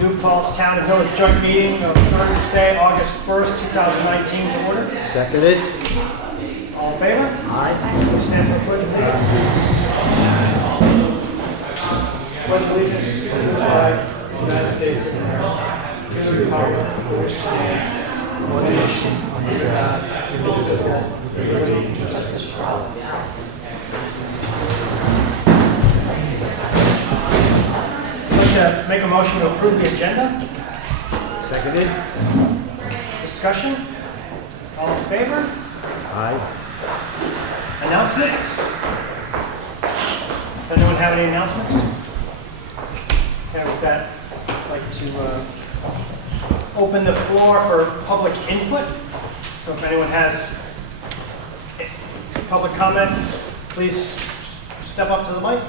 New Paltz Town and Village Joint Meeting of Thursday, August 1st, 2019 to order. Seconded. All in favor? Aye. Please stand for the pledge of allegiance. Pledge of allegiance to the flag of the United States of America, to the republic for which it stands, one nation, under God, indivisible, with liberty and justice for all. I'd like to make a motion to approve the agenda. Seconded. Discussion? All in favor? Aye. Announcements? Anyone have any announcements? Okay, with that, I'd like to open the floor for public input. So if anyone has public comments, please step up to the mic.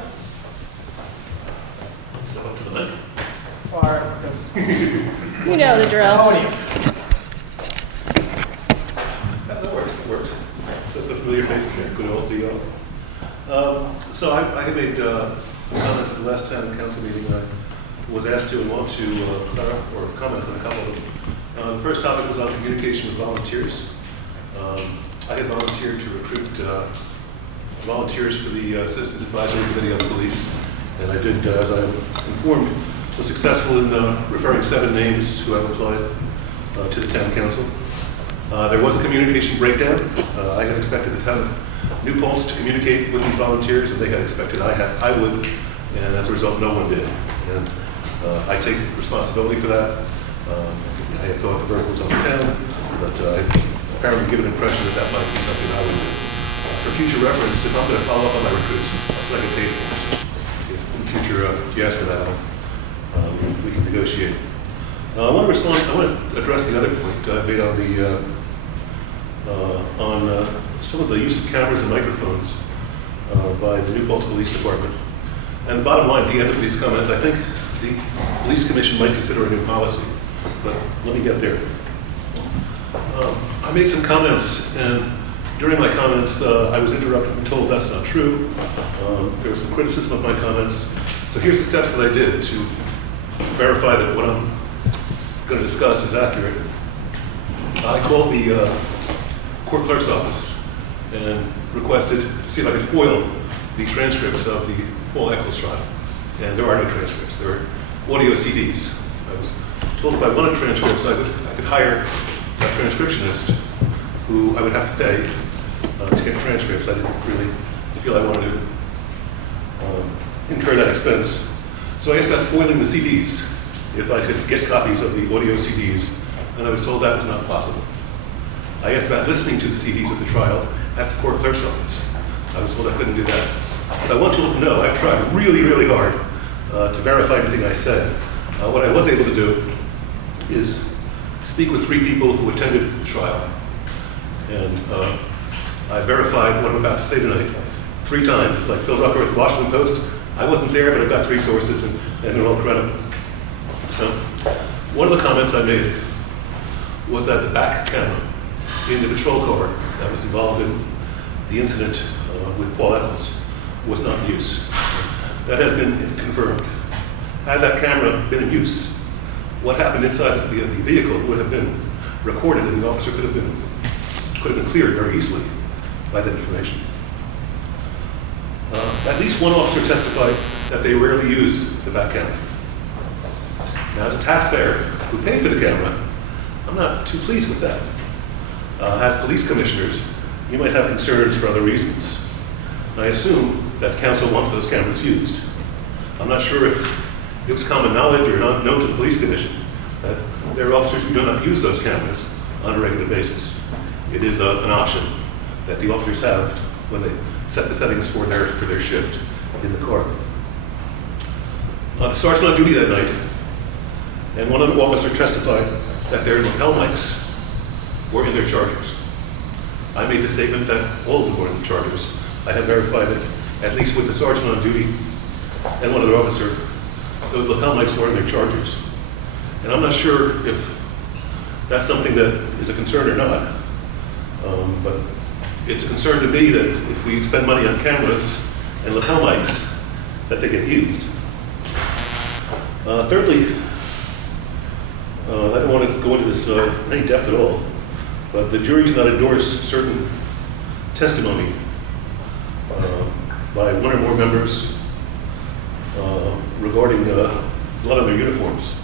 Step up to the mic. Or the You know the drills. podium. That works, that works. So some familiar faces there, good old see you all. So I had made some comments at the last town council meeting. I was asked to and want to or comment on a couple of them. The first topic was on communication with volunteers. I had volunteered to recruit volunteers for the Citizens Advisory Committee on the Police, and I did, as I informed, was successful in referring 7 names who have applied to the town council. There was a communication breakdown. I had expected the town of New Paltz to communicate with these volunteers, and they had expected I would, and as a result, no one did. And I take responsibility for that. I had thought the burden was on the town, but I apparently give an impression that that might be something I would do. For future reference, if I'm going to follow up on my recruits, I'd like to pay for this. If in the future, if you ask for that, we can negotiate. I want to address the other point I made on some of the use of cameras and microphones by the New Paltz Police Department. And the bottom line, at the end of these comments, I think the Police Commission might consider a new policy, but let me get there. I made some comments, and during my comments, I was interrupted and told that's not true. There was some criticism of my comments. So here's the steps that I did to verify that what I'm going to discuss is accurate. I called the court clerk's office and requested to see if I could foil the transcripts of the Paul Eccles trial. And there are no transcripts, there are audio CDs. I was told if I wanted transcripts, I could hire a transcriptionist who I would have to pay to get transcripts. I didn't really feel I wanted to incur that expense. So I asked about foiling the CDs, if I could get copies of the audio CDs, and I was told that was not possible. I asked about listening to the CDs of the trial at the court clerk's office. I was told I couldn't do that. So I want you to know I've tried really, really hard to verify everything I said. What I was able to do is speak with 3 people who attended the trial. And I verified what I'm about to say tonight 3 times. It's like Phil Rucker at the Washington Post. I wasn't there, but I've got 3 sources, and they're all credible. So one of the comments I made was that the back camera in the patrol car that was involved in the incident with Paul Eccles was not in use. That has been confirmed. Had that camera been in use, what happened inside the vehicle would have been recorded, and the officer could have been cleared very easily by that information. At least one officer testified that they rarely use the back camera. Now, as a taxpayer who paid for the camera, I'm not too pleased with that. As police commissioners, you might have concerns for other reasons. I assume that council wants those cameras used. I'm not sure if it was common knowledge or not known to the police commission that there are officers who do not use those cameras on a regular basis. It is an option that the officers have when they set the settings for their shift in the car. The sergeant on duty that night and one other officer testified that their lapel mics were in their chargers. I made the statement that all of them were in the chargers. I have verified it, at least with the sergeant on duty and one other officer, those lapel mics were in their chargers. And I'm not sure if that's something that is a concern or not, but it's a concern to me that if we spend money on cameras and lapel mics, that they get used. Thirdly, I don't want to go into this in any depth at all, but the jury did not endorse certain testimony by one or more members regarding blood on their uniforms.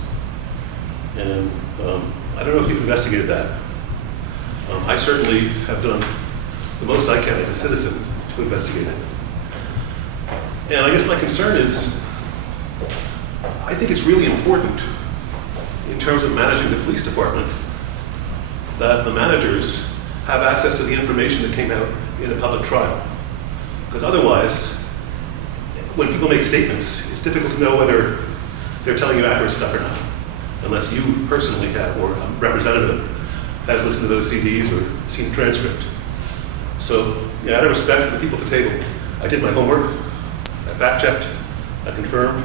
And I don't know if you've investigated that. I certainly have done the most I can as a citizen to investigate it. And I guess my concern is, I think it's really important in terms of managing the police department that the managers have access to the information that came out in a public trial. Because otherwise, when people make statements, it's difficult to know whether they're telling you accurate stuff or not, unless you personally have, or a representative has listened to those CDs or seen the transcript. So, yeah, out of respect for the people at the table, I did my homework, I fact-checked, I confirmed.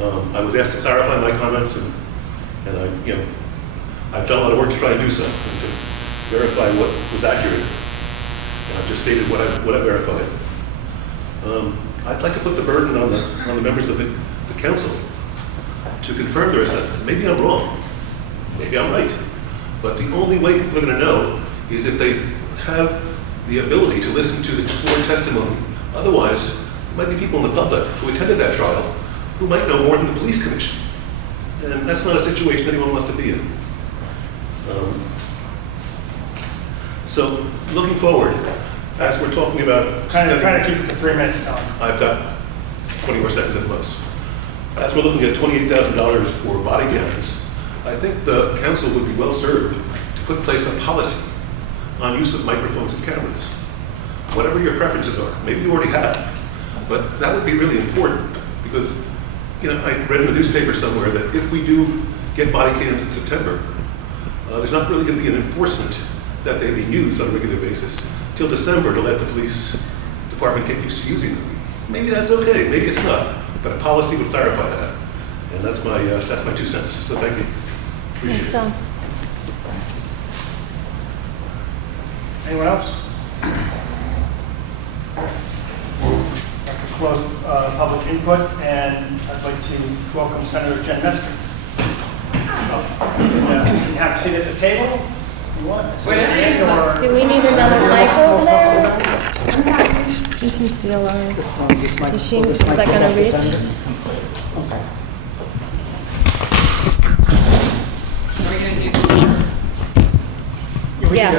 I was asked to clarify my comments, and I've done a lot of work to try and do so, and to verify what was accurate. And I've just stated what I verified. I'd like to put the burden on the members of the council to confirm their assessment. Maybe I'm wrong, maybe I'm right, but the only way people are going to know is if they have the ability to listen to the sworn testimony. Otherwise, there might be people in the public who attended that trial who might know more than the police commission. And that's not a situation anyone wants to be in. So, looking forward, as we're talking about... Trying to keep it to 3 minutes now. I've got 20 more seconds at the most. As we're looking at $28,000 for body cams, I think the council would be well served to put in place a policy on use of microphones and cameras. Whatever your preferences are, maybe you already have, but that would be really important because, I read in the newspaper somewhere that if we do get body cams in September, there's not really going to be an enforcement that they be used on a regular basis till December to let the police department get used to using them. Maybe that's okay, maybe it's not, but a policy would clarify that. And that's my 2 cents, so thank you. Appreciate Thanks, it. Tom. Anyone else? Close public input, and I'd like to welcome Senator Jen Metzger. You can have a seat at the table if you want. Do we need another mic over there? You can seal ours. This one, this mic, Is she- will this is mic that go gonna up to reach? Senator? Okay. Are we gonna do? Yeah.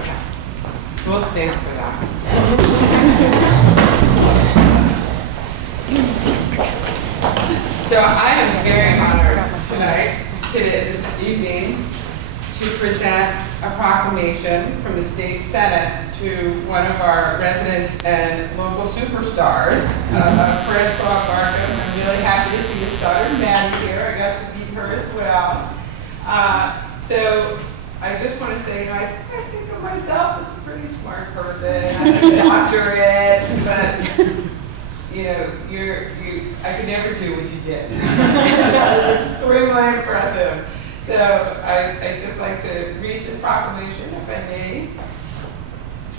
Okay. We'll stand for that. So I am very honored tonight, this evening, to present a proclamation from the state senate to one of our residents and local superstars, Francois Barkham. I'm really happy to see his daughter Maddie here. I got to meet her as well. So I just want to say, I think of myself as a pretty smart person. I'm a doctorate, but I could never do what you did. That was extremely impressive. So I'd just like to read this proclamation, if I may.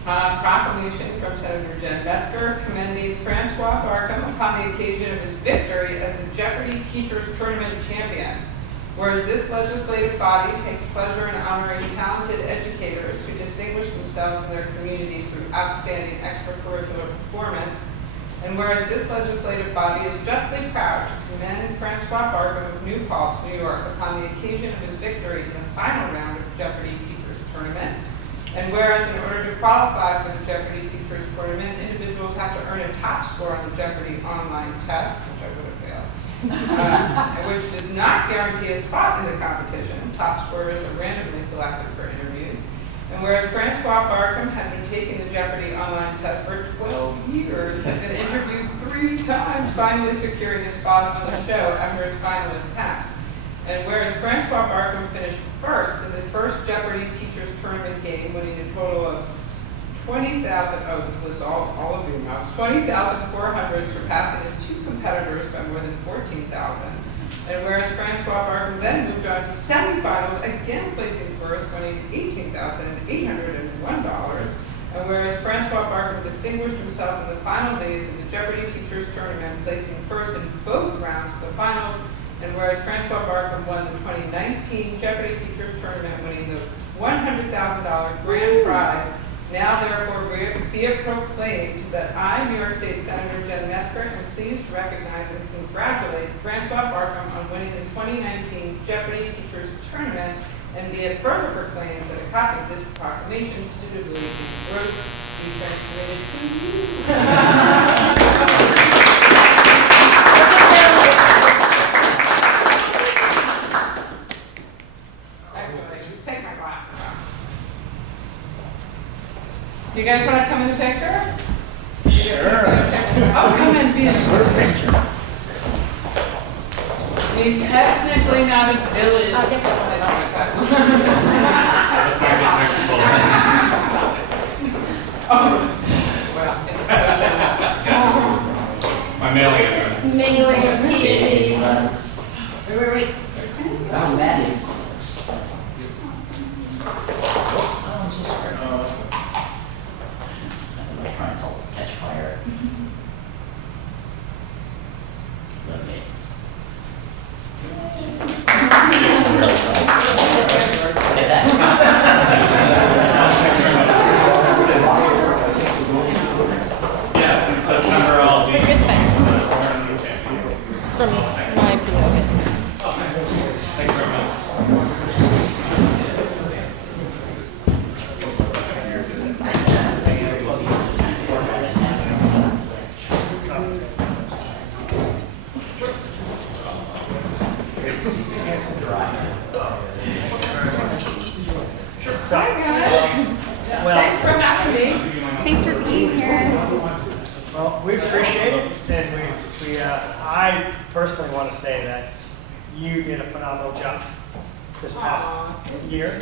Proclamation from Senator Jen Metzger commending Francois Barkham upon the occasion of his victory as the Jeopardy Teachers Tournament champion. Whereas this legislative body takes pleasure in honoring talented educators who distinguish themselves in their communities through outstanding extracurricular performance, and whereas this legislative body is justly proud to commend Francois Barkham of New Paltz, New York, upon the occasion of his victory in the final round of the Jeopardy Teachers Tournament, and whereas in order to qualify for the Jeopardy Teachers Tournament, individuals have to earn a top score on the Jeopardy online test, which I would have failed, which does not guarantee a spot in the competition. Top scorers are randomly selected for interviews. And whereas Francois Barkham had been taking the Jeopardy online test for 12 years, had been interviewed 3 times, finally securing a spot on the show after his final attempt. And whereas Francois Barkham finished first in the first Jeopardy Teachers Tournament game, winning a total of 20,000, this lists all of the amounts, 20,400, surpassing his 2 competitors by more than 14,000. And whereas Francois Barkham then moved on to semifinals, again placing first, winning $18,801. And whereas Francois Barkham distinguished himself in the final days of the Jeopardy Teachers Tournament, placing first in both rounds of the finals, And whereas Francois Barkham won the 2019 Jeopardy Teachers Tournament, winning the $100,000 grand prize, now therefore be it proclaimed that I, New York State Senator Jen Metzger, am pleased to recognize and congratulate Francois Barkham on winning the 2019 Jeopardy Teachers Tournament, and be it further proclaimed that a copy of this proclamation suitably engrossed be transmitted to you. Take my glasses off. You guys want to come in the picture? Sure. Oh, come and be in the picture. He's technically not a village. I'll get that My mailing address. Mailing TV. Wait. I'm mad. I'm so sorry. My parents all catch fire. Love me. Really sorry. Look at that. Yes, in September I'll be. It's a good thing from my POV. Thanks very much. Hi, guys. Thanks for having me. Thanks for being here. Well, we appreciate it, and I personally want to say that you did a phenomenal job this past year.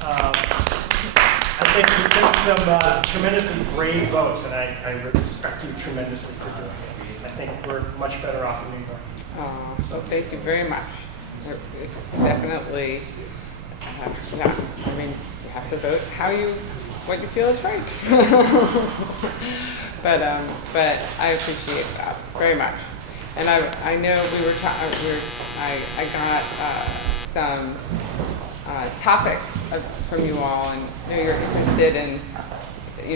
I think you took some tremendously brave votes, and I respect you tremendously for doing it. I think we're much better off in New York. So thank you very much. It's definitely, yeah, I mean, you have to vote what you feel is right. But I appreciate that very much. And I know I got some topics from you all, and I know you're interested in,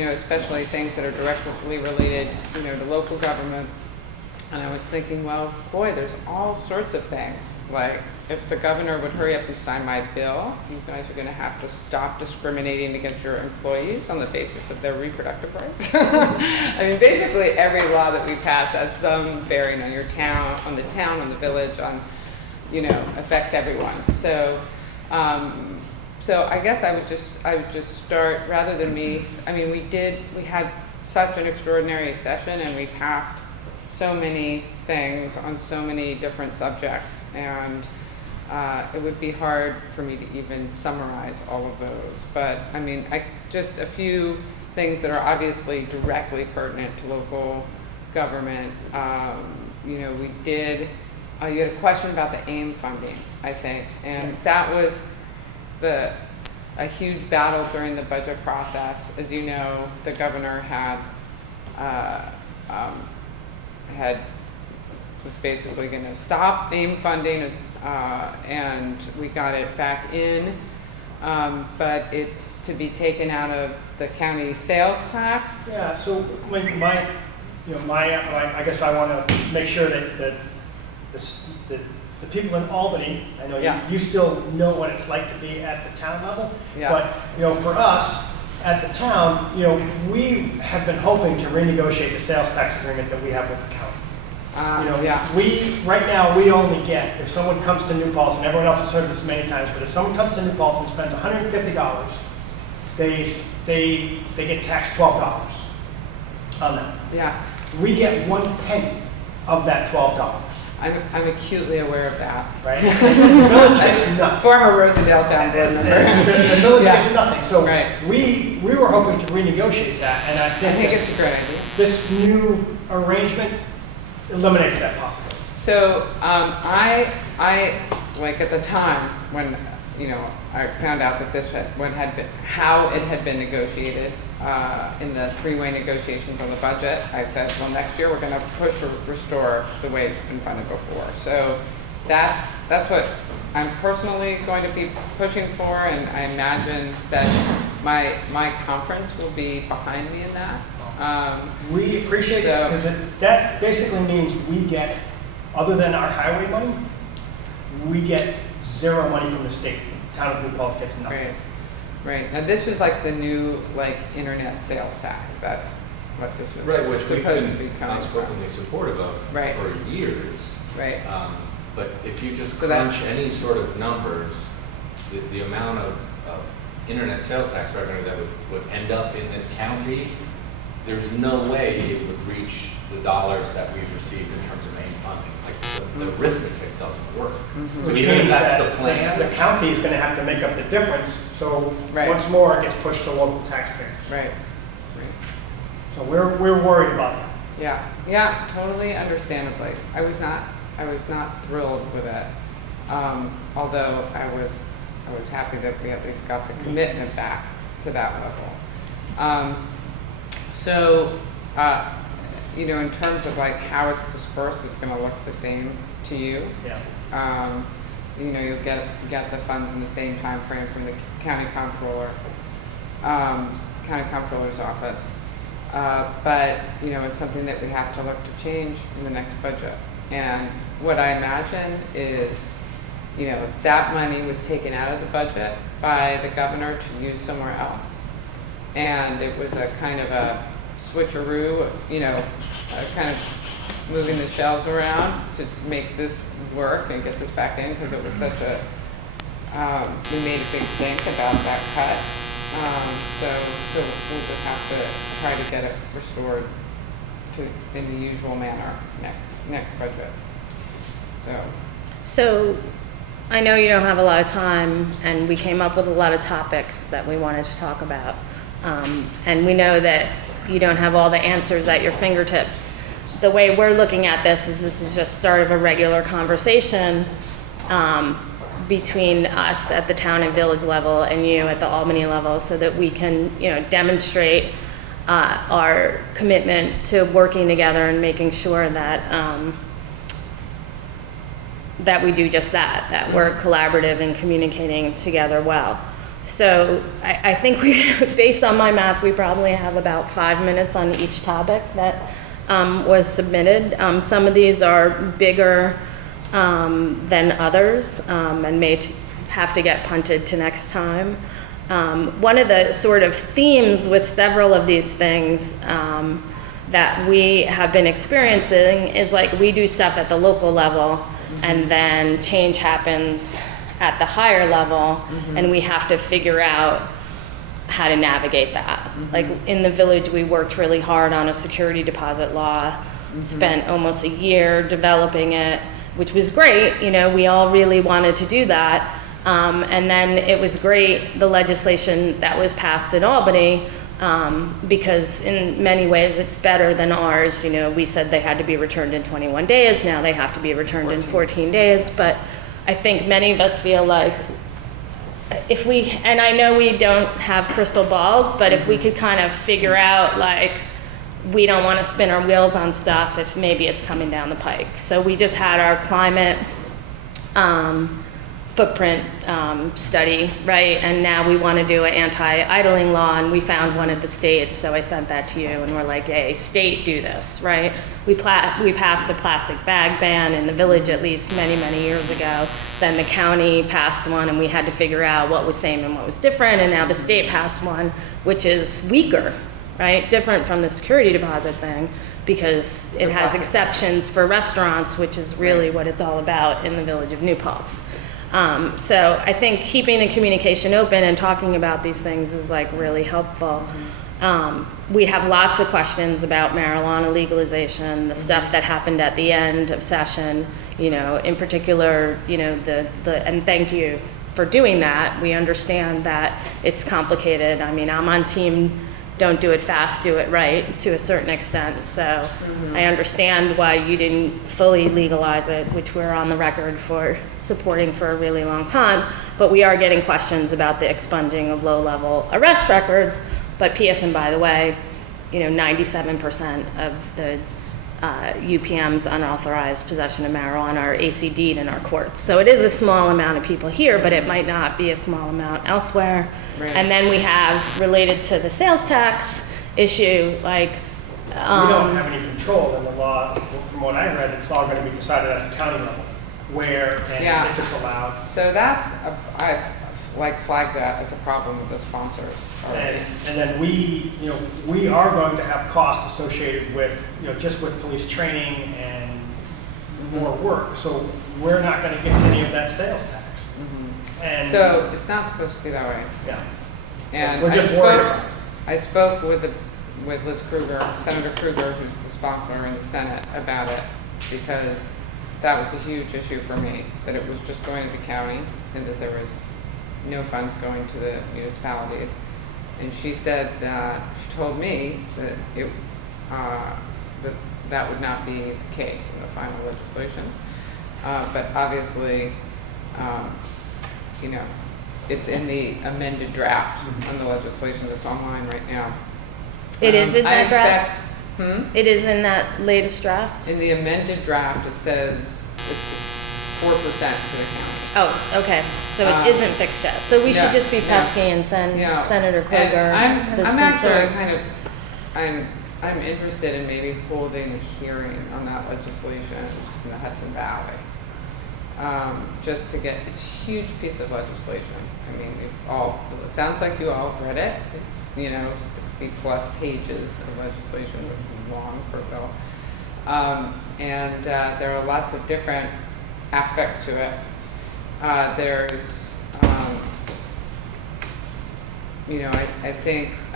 especially things that are directly related, to local government. And I was thinking, well, boy, there's all sorts of things. Like, if the governor would hurry up and sign my bill, you guys are going to have to stop discriminating against your employees on the basis of their reproductive rights. I mean, basically every law that we pass has some bearing on your town, on the village, on, affects everyone. So, so I guess I would just start, rather than me. I mean, we had such an extraordinary session, and we passed so many things on so many different subjects, and it would be hard for me to even summarize all of those. But I mean, just a few things that are obviously directly pertinent to local government. We did, you had a question about the AIM funding, I think, and that was a huge battle during the budget process. As you know, the governor was basically going to stop AIM funding, and we got it back in, but it's to be taken out of the county sales tax. Yeah, so I guess I want to make sure that the people in Albany, I know Yeah. you still know what it's like to be at the town level, Yeah. but for us at the town, we have been hoping to renegotiate the sales tax agreement that we have with the county. Yeah. Right now, we only get, if someone comes to New Paltz, and everyone else has heard this many times, but if someone comes to New Paltz and spends $150, they get taxed $12 on that. Yeah. We get 1 penny of that $12, I'm acutely aware of that. right? The village gets nothing. Former Rosedale town board member. The village Yeah. gets nothing. So Right. we were hoping to renegotiate that, and I I think think it's a great idea. this new arrangement eliminates that possibility. So I like at the time when I found out that how it had been negotiated in the three-way negotiations on the budget, I said, well, next year we're going to push to restore the way it's been funded before. So that's what I'm personally going to be pushing for, and I imagine that my conference will be behind me in that. We appreciate it, So- because that basically means we get, other than our highway money, we get zero money from the state. The town of New Paltz gets nothing. Right, right. Now, this was like the new, like, internet sales tax. That's what this was Right, which we've supposed to be been coming from. outspokenly supportive of Right. for years. Right, But if you just So that- crunch any sort of numbers, the amount of internet sales tax revenue that would end up in this county, there's no way it would reach the dollars that we've received in terms of main funding. Like, the arithmetic doesn't work. So Which even if means that's that the plan, the county is gonna have to make up the difference, so Right. once more, it gets pushed to local taxpayers. right. So we're worried about that. Yeah, yeah, totally understandably. I was not thrilled with it. Although I was happy that we at least got the commitment back to that level. So, you know, in terms of like how it's dispersed, it's gonna look the same to you. Yeah. You know, you'll get the funds in the same time frame from the county comptroller's office. But, you know, it's something that we have to look to change in the next budget. And what I imagine is, you know, that money was taken out of the budget by the governor to use somewhere else. And it was a kind of a switcheroo, you know, kind of moving the shelves around to make this work and get this back in, because it was such a, we made a big stink about that cut. So we'll just have to try to get it restored to, in the usual manner next budget. So I know you don't have a lot of time, and we came up with a lot of topics that we wanted to talk about. And we know that you don't have all the answers at your fingertips. The way we're looking at this is just start of a regular conversation between us at the town and village level and you at the Albany level, so that we can, you know, demonstrate our commitment to working together and making sure that that we do just that we're collaborative and communicating together well. So I think we, based on my math, we probably have about 5 minutes on each topic that was submitted. Some of these are bigger than others and may have to get punted to next time. One of the sort of themes with several of these things that we have been experiencing is, like, we do stuff at the local level and then change happens at the higher level, and we have to figure out how to navigate that. Like, in the village, we worked really hard on a security deposit law, spent almost a year developing it, which was great. You know, we all really wanted to do that. And then it was great, the legislation that was passed in Albany, because in many ways it's better than ours. You know, we said they had to be returned in 21 days, now they have to be returned in 14 days. But I think many of us feel like if we, and I know we don't have crystal balls, but if we could kind of figure out, like, we don't want to spin our wheels on stuff if maybe it's coming down the pike. So we just had our climate footprint study, right? And now we want to do an anti-idling law, and we found one at the state, so I sent that to you, and we're like, hey, state, do this, right? We passed a plastic bag ban in the village at least many, many years ago. Then the county passed one, and we had to figure out what was same and what was different, and now the state passed one, which is weaker, right? Different from the security deposit thing, because it has exceptions for restaurants, which is really what it's all about in the village of New Paltz. So I think keeping the communication open and talking about these things is, like, really helpful. We have lots of questions about marijuana legalization, the stuff that happened at the end of session, you know, in particular, you know, and thank you for doing that. We understand that it's complicated. I mean, I'm on team don't do it fast, do it right, to a certain extent. So I understand why you didn't fully legalize it, which we're on the record for supporting for a really long time. But we are getting questions about the expunging of low-level arrest records. But P.S. and by the way, you know, 97% of the UPM's unauthorized possession of marijuana or ACD'd in our courts. So it is a small amount of people here, but it might not be a small amount elsewhere. Right. And then we have, related to the sales tax issue, like, We don't have any control in the law. From what I read, it's all going to be decided at the county level, where Yeah. and if it's allowed. So I've like flagged that as a problem with the sponsors already. And then we are going to have costs associated with, just with police training and more work. So we're not going to get any of that sales tax. And So it's not supposed to be that way. yeah, And We're just worried. I spoke with Liz Kruger, Senator Kruger, who's the sponsor in the Senate, about it, because that was a huge issue for me, that it was just going to the county and that there was no funds going to the municipalities. And she said that, she told me that that would not be the case in the final legislation. But obviously, it's in the amended draft on the legislation that's online right now. it is in I that draft? expect- It is in that latest draft? In the amended draft, it says it's 4% to the county. Oh, okay, so it isn't fixed yet. So we should no, just be no. pesky and send Yeah. Senator Kruger And this I'm actually concern. I'm interested in maybe holding a hearing on that legislation in the Hudson Valley. Just to get, it's a huge piece of legislation. I mean, it sounds like you all read it. It's, 60+ pages of legislation, which is long for a bill. And there are lots of different aspects to it. There's,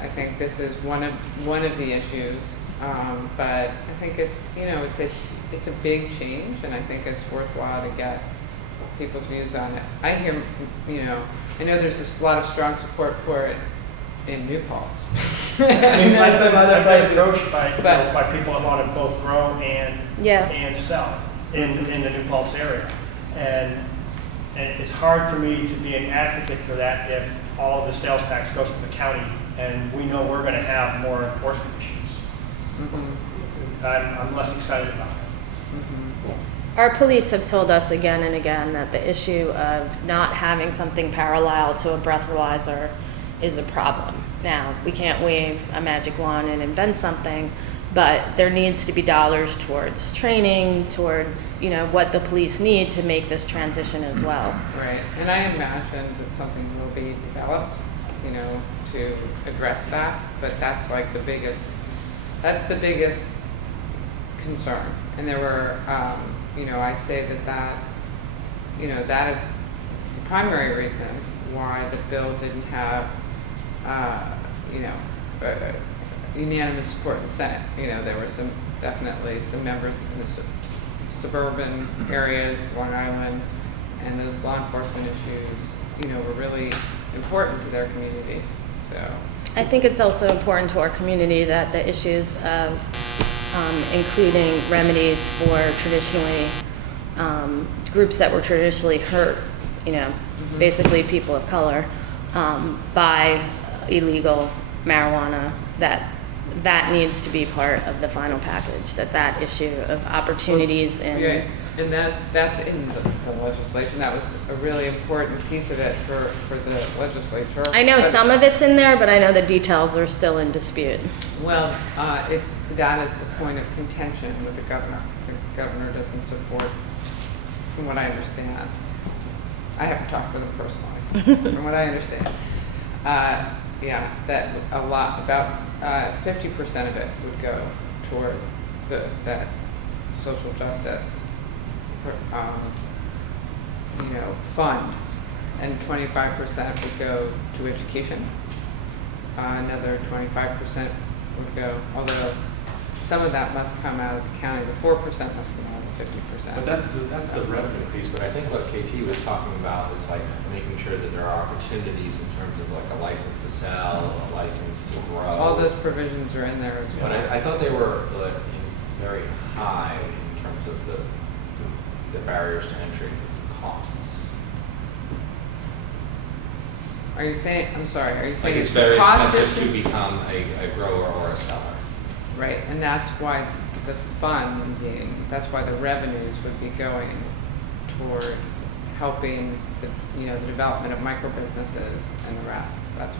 I think this is one of the issues, but I think it's a big change, and I think it's worthwhile to get people's views on it. I hear, I know there's a lot of strong support for it in New Paltz. I mean, and some other I've been places. approached by, But- by people that want to both grow Yeah. and sell in the New Paltz area. And it's hard for me to be an advocate for that if all of the sales tax goes to the county and we know we're going to have more enforcement issues. I'm less excited about it. Our police have told us again and again that the issue of not having something parallel to a breathalyzer is a problem. Now, we can't wave a magic wand and invent something, but there needs to be dollars towards training, towards, what the police need to make this transition as well. Right, and I imagine that something will be developed, to address that, but that's like the biggest concern. And there were, I'd say that is the primary reason why the bill didn't have, unanimous support in the Senate. There were definitely some members in the suburban areas, Long Island, and those law enforcement issues, were really important to their communities, so. I think it's also important to our community that the issues of including remedies for groups that were traditionally hurt, basically people of color, by illegal marijuana, that needs to be part of the final package, that issue of opportunities Yeah, and and that's in the legislation. That was a really important piece of it for the legislature. I know But- some of it's in there, but I know the details are still in dispute. Well, that is the point of contention with the governor. The governor doesn't support, from what I understand. I haven't talked with him personally. From what I understand, that a lot, about 50% of it would go toward that social justice, fund, and 25% would go to education. Another 25% would go, although some of that must come out of the county, the 4% must come out of the 50%. But that's the revenue piece, but I think what KT was talking about is like making sure that there are opportunities in terms of like a license to sell, a license to grow. All those provisions are in there as well. But I thought they were very high in terms of the barriers to entry, the costs. Are you saying, I'm sorry, are you Like saying it's it's very cost expensive to issue? become a grower or a seller. Right, and that's why the funding, that's why the revenues would be going toward helping the, you know, the development of micro businesses and the rest. That's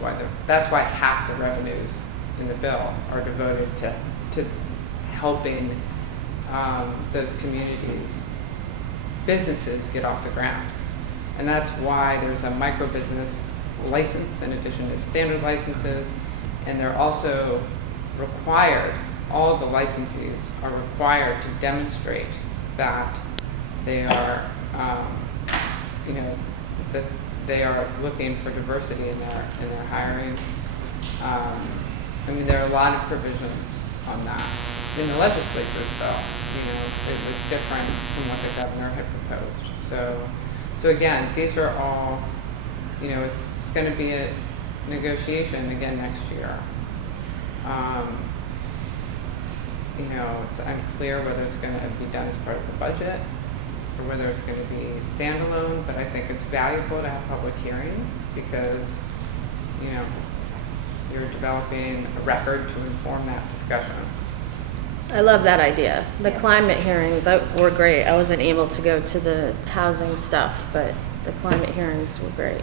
why half the revenues in the bill are devoted to helping those communities, businesses get off the ground. And that's why there's a micro business license in addition to standard licenses, and they're also required, all of the licensees are required to demonstrate that they are, you know, that they are looking for diversity in their hiring. I mean, there are a lot of provisions on that. In the legislature's bill, you know, it was different from what the governor had proposed. So again, these are all, you know, it's going to be a negotiation again next year. You know, it's unclear whether it's going to be done as part of the budget or whether it's going to be standalone, but I think it's valuable to have public hearings because, you know, you're developing a record to inform that discussion. I love that idea. The climate hearings were great. I wasn't able to go to the housing stuff, but the climate hearings were great.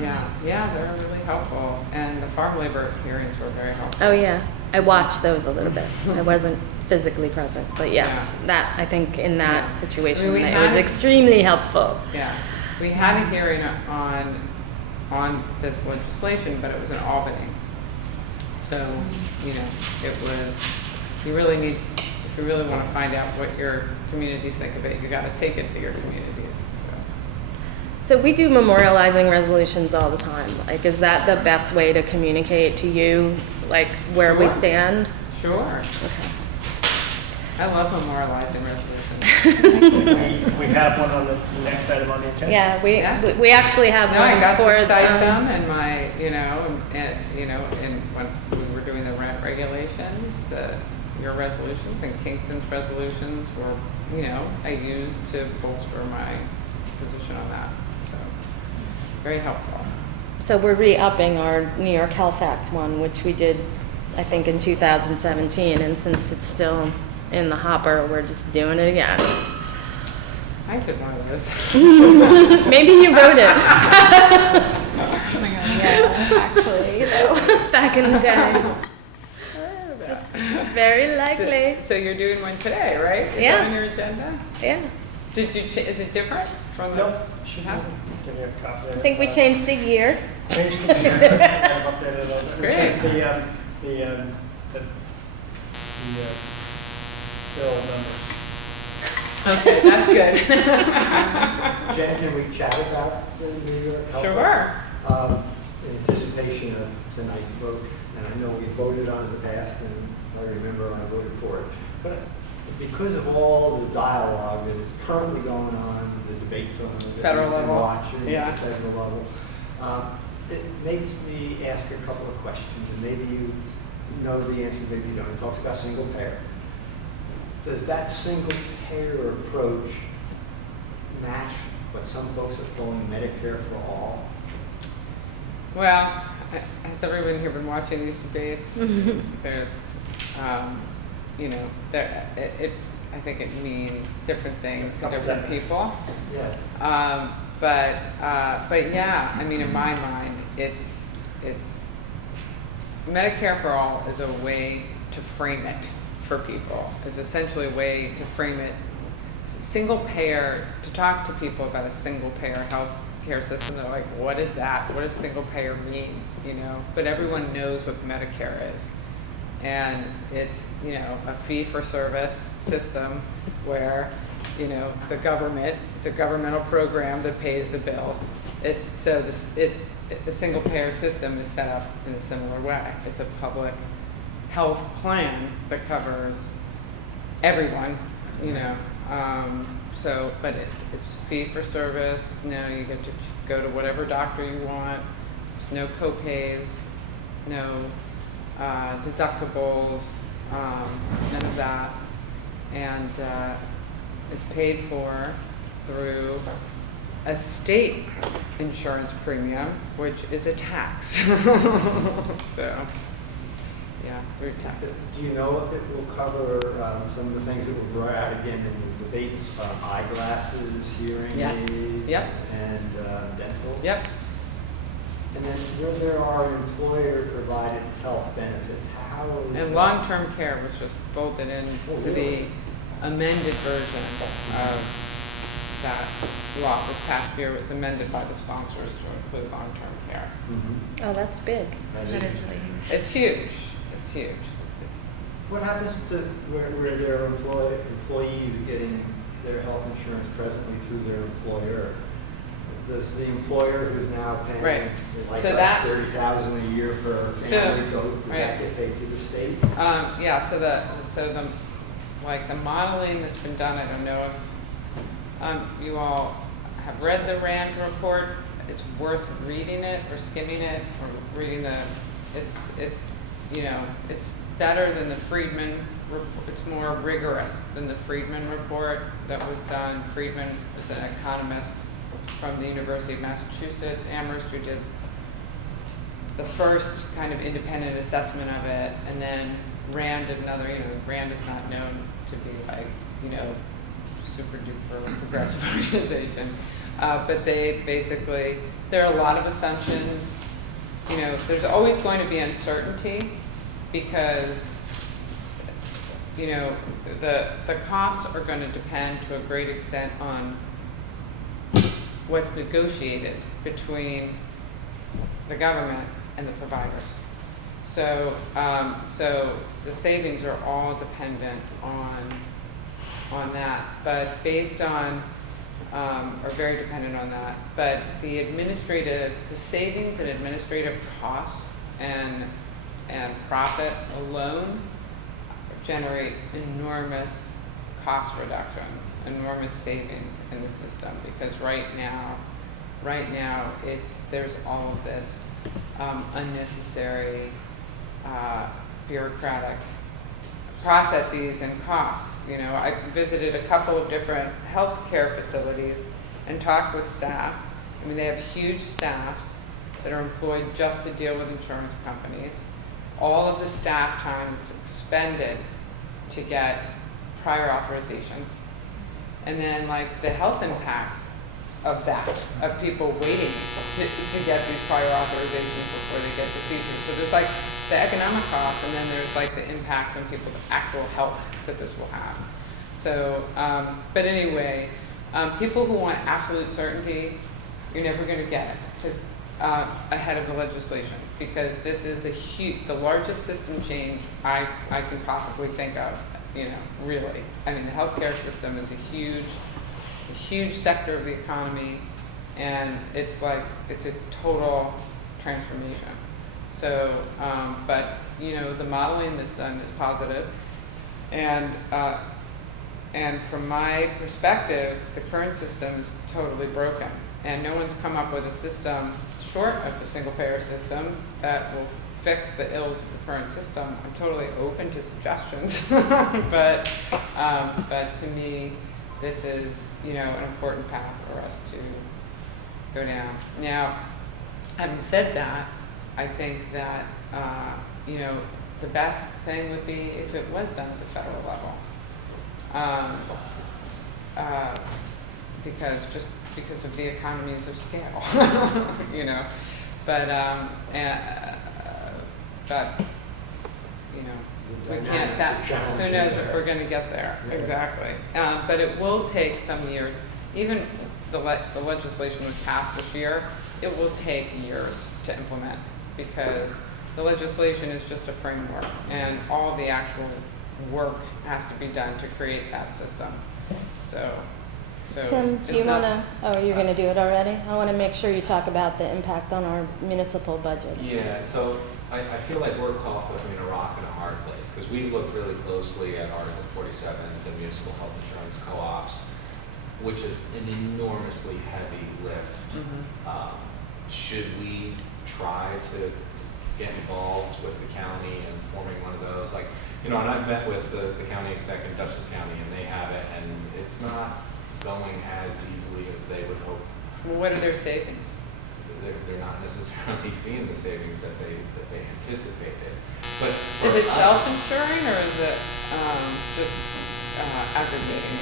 Yeah, they're really helpful, and the farm labor hearings were very helpful. Oh yeah, I watched those a little bit. I wasn't physically present, but yes, that I think in that Yeah. situation, I mean, we it was had- extremely helpful. Yeah, we had a hearing on this legislation, but it was in Albany. So, you know, it was, you really need, if you really want to find out what your communities think of it, you got to take it to your communities, So we do memorializing resolutions all the time. Like, is that the best way to communicate to you, like, where we Sure. stand? Sure. Okay. I love memorializing resolutions. We have one on the next item on the agenda. Yeah, Yeah. we actually have No, I one got for to cite them in my, you know, and when we were doing the rent regulations, your resolutions and Kingston's resolutions were, you know, I used to bolster my position on that. So, very helpful. So we're re-upping our New York Health Act one, which we did, I think, in 2017, and since it's still in the hopper, we're just doing it again. I did one of those. Maybe you wrote it. Yeah, actually, back in the day. It's very likely. So you're doing one today, right? Is Yeah. that on your agenda? Yeah. Did you, is it different from the? Nope. She Huh? Give you a copy. I think we changed the year. Changed the year. I've updated a little bit. We Great. changed the bill numbers. Okay, that's good. Jen, can we chat about the New York Health? Sure. In anticipation of tonight's vote, and I know we voted on it in the past, and I remember I voted for it. But because of all the dialogue that is currently going on, the debates on the Federal level. watching Yeah. at the federal level, it makes me ask a couple of questions, and maybe you know the answer, maybe you don't. It talks about single payer. Does that single payer approach match what some folks are calling Medicare for all? Well, has everyone here been watching these debates? There's, you know, I think it means different things to different people. Yes. But yeah, I mean, in my mind, it's Medicare for all is a way to frame it for people. Is essentially a way to frame it. Single payer, to talk to people about a single payer health care system, they're like, what is that? What does single payer mean? You know, but everyone knows what Medicare is. And it's, you know, a fee for service system where, you know, the government, it's a governmental program that pays the bills. It's a single payer system is set up in a similar way. It's a public health plan that covers everyone, you know. But it's fee for service. No, you get to go to whatever doctor you want. There's no co-pays, no deductibles, none of that. And it's paid for through a state insurance premium, which is a tax. So, yeah, root taxes. Do you know if it will cover some of the things that were brought out again in the debates, eyeglasses, hearing Yes. aids, Yep. and dental? Yep, And then where there are employer-provided health benefits, how is and that? long-term care was just folded into the amended version of that law this past year. Was amended by the sponsors to include long-term care. Mhm. Oh, that's big. That is- It's huge, it's huge. What happens to where there are employees getting their health insurance presently through their employer? Does the employer who's now paying Right. like So less that- 30,000 a year per So- family go, does right. that get paid to the state? Yeah, so the, like the modeling that's been done, I don't know if, you all have read the RAND report. It's worth reading it or skimming it or reading it's, you know, it's better than the Friedman report. It's more rigorous than the Friedman report that was done. Friedman is an economist from the University of Massachusetts, Amherst, who did the first kind of independent assessment of it, and then Rand did another. You know, Rand is not known to be like, you know, super duper progressive organization, but they basically, there are a lot of assumptions. You know, there's always going to be uncertainty because, you know, the costs are going to depend to a great extent on what's negotiated between the government and the providers. So, so the savings are all dependent on that, but based on, are very dependent on that. But the savings and administrative costs and profit alone generate enormous cost reductions, enormous savings in the system, because right now there's all of this unnecessary bureaucratic processes and costs. You know, I visited a couple of different healthcare facilities and talked with staff. I mean, they have huge staffs that are employed just to deal with insurance companies. All of the staff time is expended to get prior authorizations. And then like the health impacts of that, of people waiting to get these prior authorizations before they get procedures. So there's like the economic cost, and then there's like the impacts on people's actual health that this will have. So, but anyway, people who want absolute certainty, you're never going to get it because ahead of the legislation, because this is the largest system change I can possibly think of. You know, really. I mean, the healthcare system is a huge sector of the economy, and it's a total transformation. So, but you know, the modeling that's done is positive, and from my perspective, the current system is totally broken, and no one's come up with a system short of the single-payer system that will fix the ills of the current system. I'm totally open to suggestions, but to me, this is, you know, an important path for us to go down. Now, having said that, I think that, you know, the best thing would be if it was done at the federal level. Because of the economies of scale, you know, but you know, we can't, who knows if we're gonna get there, exactly. But it will take some years, even the legislation was passed this year, it will take years to implement, because the legislation is just a framework, and all the actual work has to be done to create that system. So Tim, it's do you not- want to, you're going to do it already? I want to make sure you talk about the impact on our municipal budgets. Yeah, so I feel like we're caught between a rock and a hard place, because we look really closely at Article 47s and municipal health insurance co-ops, which is an enormously heavy lift. Mhm. Should we try to get involved with the county and forming one of those? Like, you know, and I've met with the county exec in Dutchess County, and they have it, and it's not going as easily as they would hope. Well, what are their savings? they're not necessarily seeing the savings that they anticipated. But for Is it us, self-insuring or is it, just, aggregating?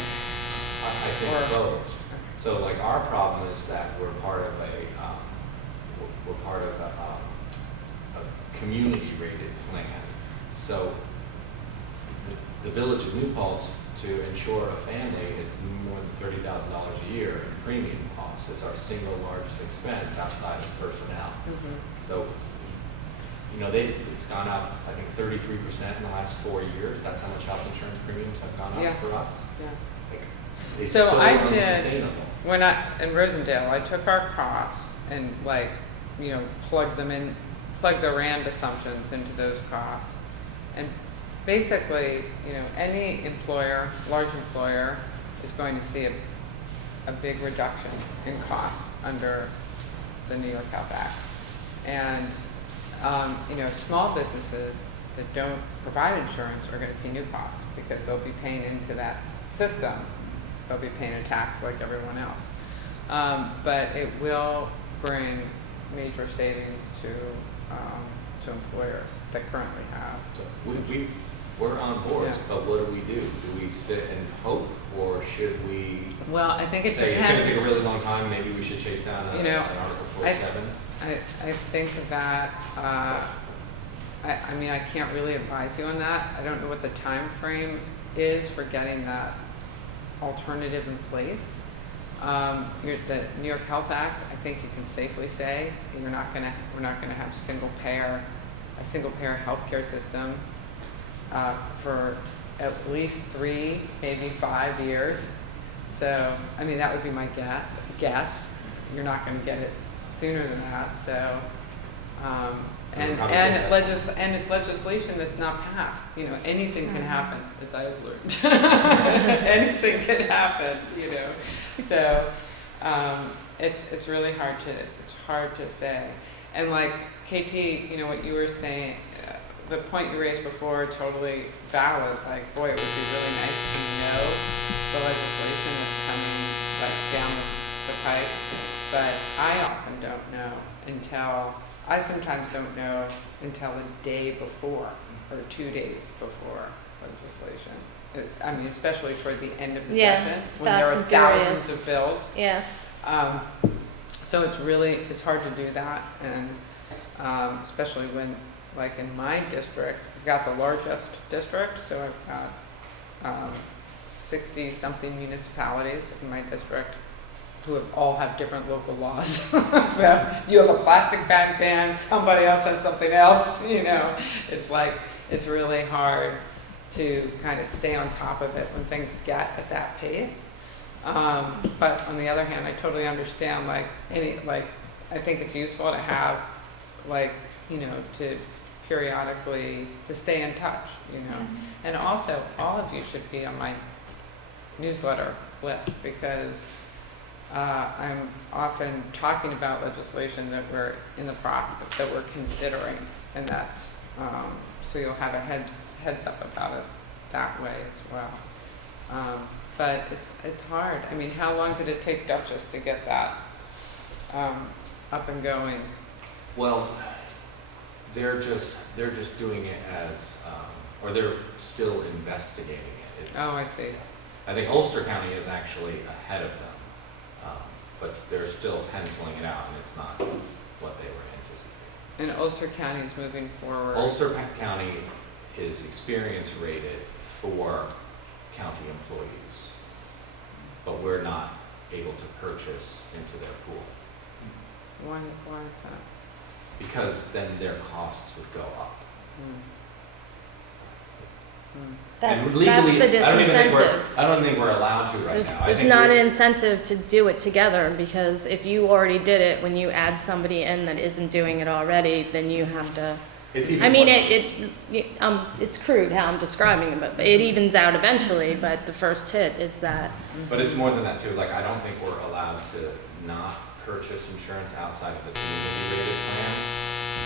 I think or- both. So like our problem is that we're part of a community rated plan. So the Village of New Paltz, to insure a family, it's more than $30,000 a year in premium costs. It's our single largest expense outside of personnel. So, you know, it's gone up, I think 33% in the last 4 years. That's how much health insurance premiums have gone Yeah. up for us. Yeah. Like, it's So so I did- unsustainable. When in Rosendale, I took our costs and like, you know, plugged the RAND assumptions into those costs. And basically, you know, any employer, large employer, is going to see a big reduction in costs under the New York Health Act. And, you know, small businesses that don't provide insurance are gonna see new costs because they'll be paying into that system. They'll be paying a tax like everyone else. But it will bring major savings to employers that currently have. So we're on board, Yeah. but what do? Do we sit and hope, or should we Well, I think it say it's gonna depends. take a really long time, maybe we should chase down You know, an Article 47? I think that, I mean, I can't really advise you on that. I don't know what the time frame is for getting that alternative in place. The New York Health Act, I think you can safely say, we're not gonna have a single payer healthcare system, for at least 3, maybe 5 years. So, I mean, that would be my guess. You're not gonna get it sooner than that, so, and it's legislation that's not passed, you know, anything can happen, as I have learned. Anything can happen, you know, so, it's really hard to say. And like KT, you know, what you were saying, the point you raised before, totally valid, like, boy, it would be really nice to know the legislation that's coming, like, down the pike, but I often don't know I sometimes don't know until a day before, or 2 days before legislation. I mean, especially toward the end of the Yeah, session, it's when there fast are and thousands furious. of bills. Yeah. So it's hard to do that, and especially when, like in my district, I've got the largest district, so I've got 60-something municipalities in my district who all have different local laws. So you have a plastic bag ban, somebody else has something else, you know. It's like, it's really hard to kind of stay on top of it when things get at that pace. But on the other hand, I totally understand, I think it's useful to have, you know, to periodically, to stay in touch, you know. And also, all of you should be on my newsletter list, because I'm often talking about legislation that we're that we're considering, and that's, so you'll have a heads up about it that way as well. But it's hard. I mean, how long did it take Duchess to get that up and going? Well, they're just doing it as, or they're still investigating it. Oh, I see. I think Ulster County is actually ahead of them, but they're still penciling it out, and it's not what they were anticipating. And Ulster County is moving forward. Ulster County is experience rated for county employees, but we're not able to purchase into their pool, Why is that? because then their costs would go up. That's And legally, the disincentive. I don't think we're allowed to right now. I There's think not we're- an incentive to do it together, because if you already did it, when you add somebody in that isn't doing it already, then you have to, It's even I mean, more- it's crude how I'm describing it, but it evens out eventually, but the first hit is that, But it's more than that too. Like, I don't think we're allowed to not purchase insurance outside of the community rated plan.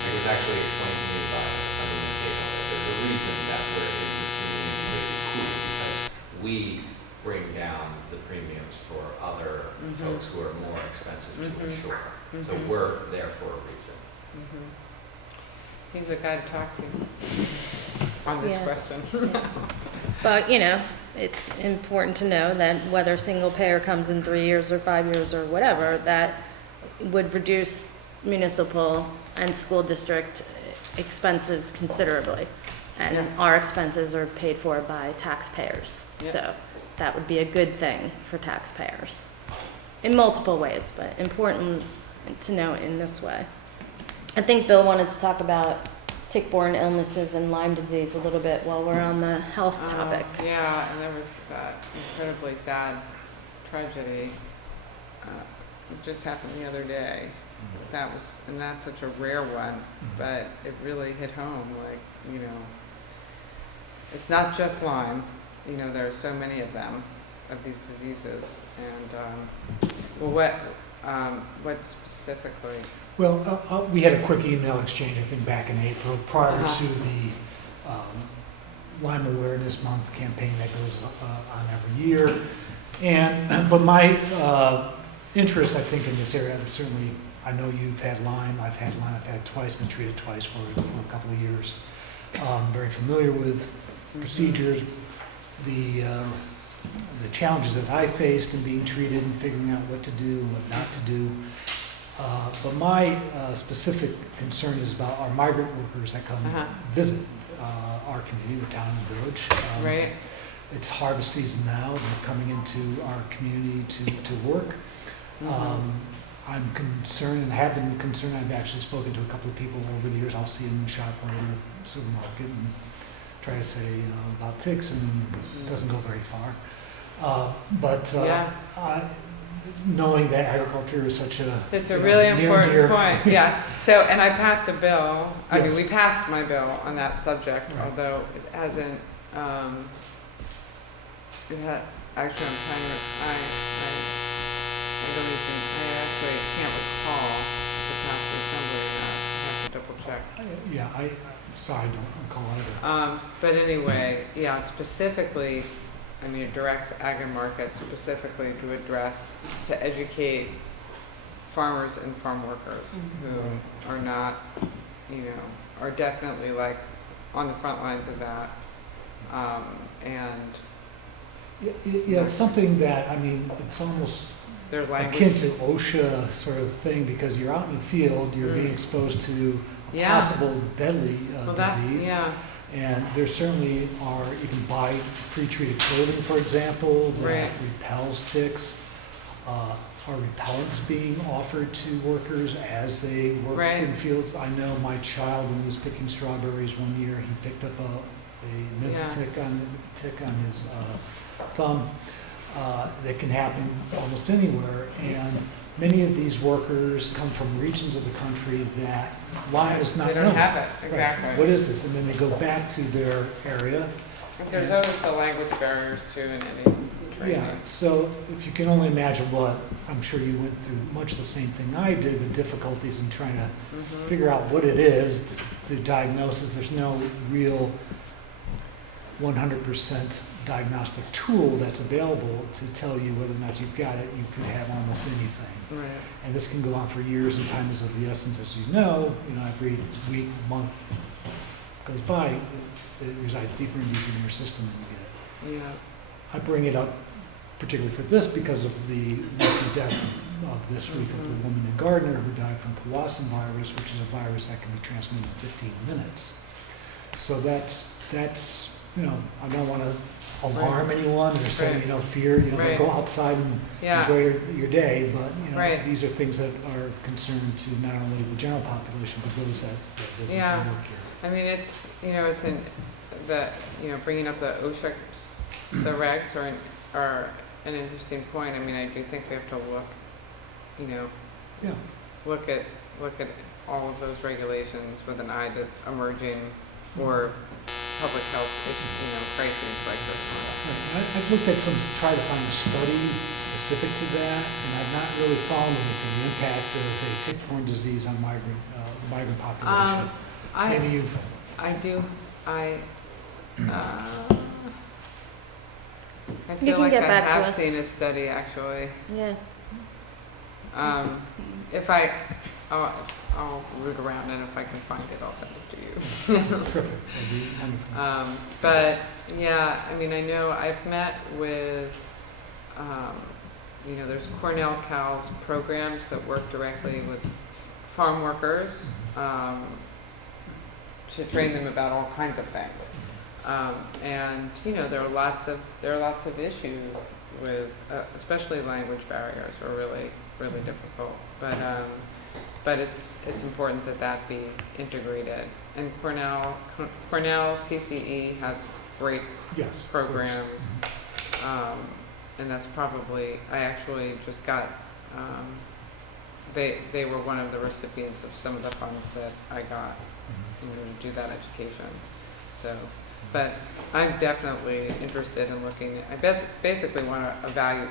It was actually explained to me by somebody in the table that there's a reason that we're in the community rated pool, because we bring down the premiums for other folks who are more expensive to insure. So we're there for a reason. He's the guy to talk to on this Yeah. question. But, you know, it's important to know that whether single payer comes in 3 years or 5 years or whatever, that would reduce municipal and school district expenses considerably. And Yeah. our expenses are paid for by taxpayers. Yeah. So that would be a good thing for taxpayers in multiple ways, but important to know in this way. I think Bill wanted to talk about tick-borne illnesses and Lyme disease a little bit while we're on the health topic. Yeah, and there was that incredibly sad tragedy. It just happened the other day. And that's such a rare one, but it really hit home, like, you know, it's not just Lyme, you know, there are so many of them, of these diseases. And, well, what specifically? Well, we had a quick email exchange, I think, back in April, prior Uh-huh. to the Lyme Awareness Month campaign that goes on every year. But my interest, I think, in this area, certainly, I know you've had Lyme, I've had Lyme, I've had twice, been treated twice for a couple of years. Very familiar with procedures, the challenges that I faced in being treated and figuring out what to do and what not to do. But my specific concern is about our migrant workers that come visit our community, the town and village. Right. It's harvest season now, they're coming into our community to work. I'm concerned and have been concerned, I've actually spoken to a couple of people over the years, I'll see them in the shop or in the supermarket and try to say, you know, about ticks, and it doesn't go very far. Knowing that agriculture is such a It's a you know, really near and important dear- point, yeah. So, and I passed a bill, I mean, Yes. we passed my bill on that subject, Right. although it hasn't, actually, I'm trying to, I don't even, I actually can't recall if it passed the assembly or not, I have to double check. Yeah, sorry, I don't recall either. But anyway, yeah, specifically, I mean, it directs Ag-and-Market specifically to address, to educate farmers and farm workers who are not, you know, are definitely like on the front lines of that. And Yeah, it's something that, I mean, it's almost their language. akin to OSHA sort of thing, because you're out in the field, you're being exposed to a Yeah. possible deadly Well, that, disease. yeah, And there certainly are, you can buy pre-treated clothing, for example, that Right. repels ticks. Are repellents being offered to workers as they work Right. in fields? I know my child, when he was picking strawberries one year, he picked up a Yeah. nymph tick on his thumb. That can happen almost anywhere, and many of these workers come from regions of the country that Lyme is not they known. don't have it, Right. exactly. What is this? And then they go back to their area. There's always the language barriers too in any Yeah, training. so if you can only imagine what, I'm sure you went through much the same thing I did, the difficulties in trying to figure out what it is, the diagnosis. There's no real 100% diagnostic tool that's available to tell you whether or not you've got it. You could have almost anything. Right. And this can go on for years, and time is of the essence, as you know. Every week, month goes by, it resides deeper and deeper in your system, and you get it. Yeah. I bring it up particularly for this because of the recent death of this week of the woman in Gardner who died from Powassan virus, which is a virus that can be transmitted in 15 minutes. So that's I don't want to alarm anyone or say, Right. fear, Right. go outside and Yeah. enjoy your day, but, Right. these are things that are concerned to not only the general population, but those that visit Yeah. and work here. I mean, it's in the, bringing up the OSHA, the regs are an interesting point. I mean, I do think we have to look, Yeah. look at all of those regulations with an eye to emerging or public health, crises like this one. I've looked at try to find a study specific to that, and I've not really found anything, the impact of a tick-borne disease on migrant population. Maybe I You feel can like get I back to have us. seen a study, actually. Yeah. If I'll root around, and if I can find it, I'll send it to you. Terrific. That'd be wonderful. But, yeah, I mean, I know I've met with, there's Cornell Cal's programs that work directly with farm workers, to train them about all kinds of things. And, there are lots of issues with, especially language barriers are really, really difficult. But it's important that be integrated. And Cornell CCE has great Yes. of course. programs. And that's probably, I actually just got, they were one of the recipients of some of the funds that I got, to do that education. So, but I'm definitely interested in looking, I basically want to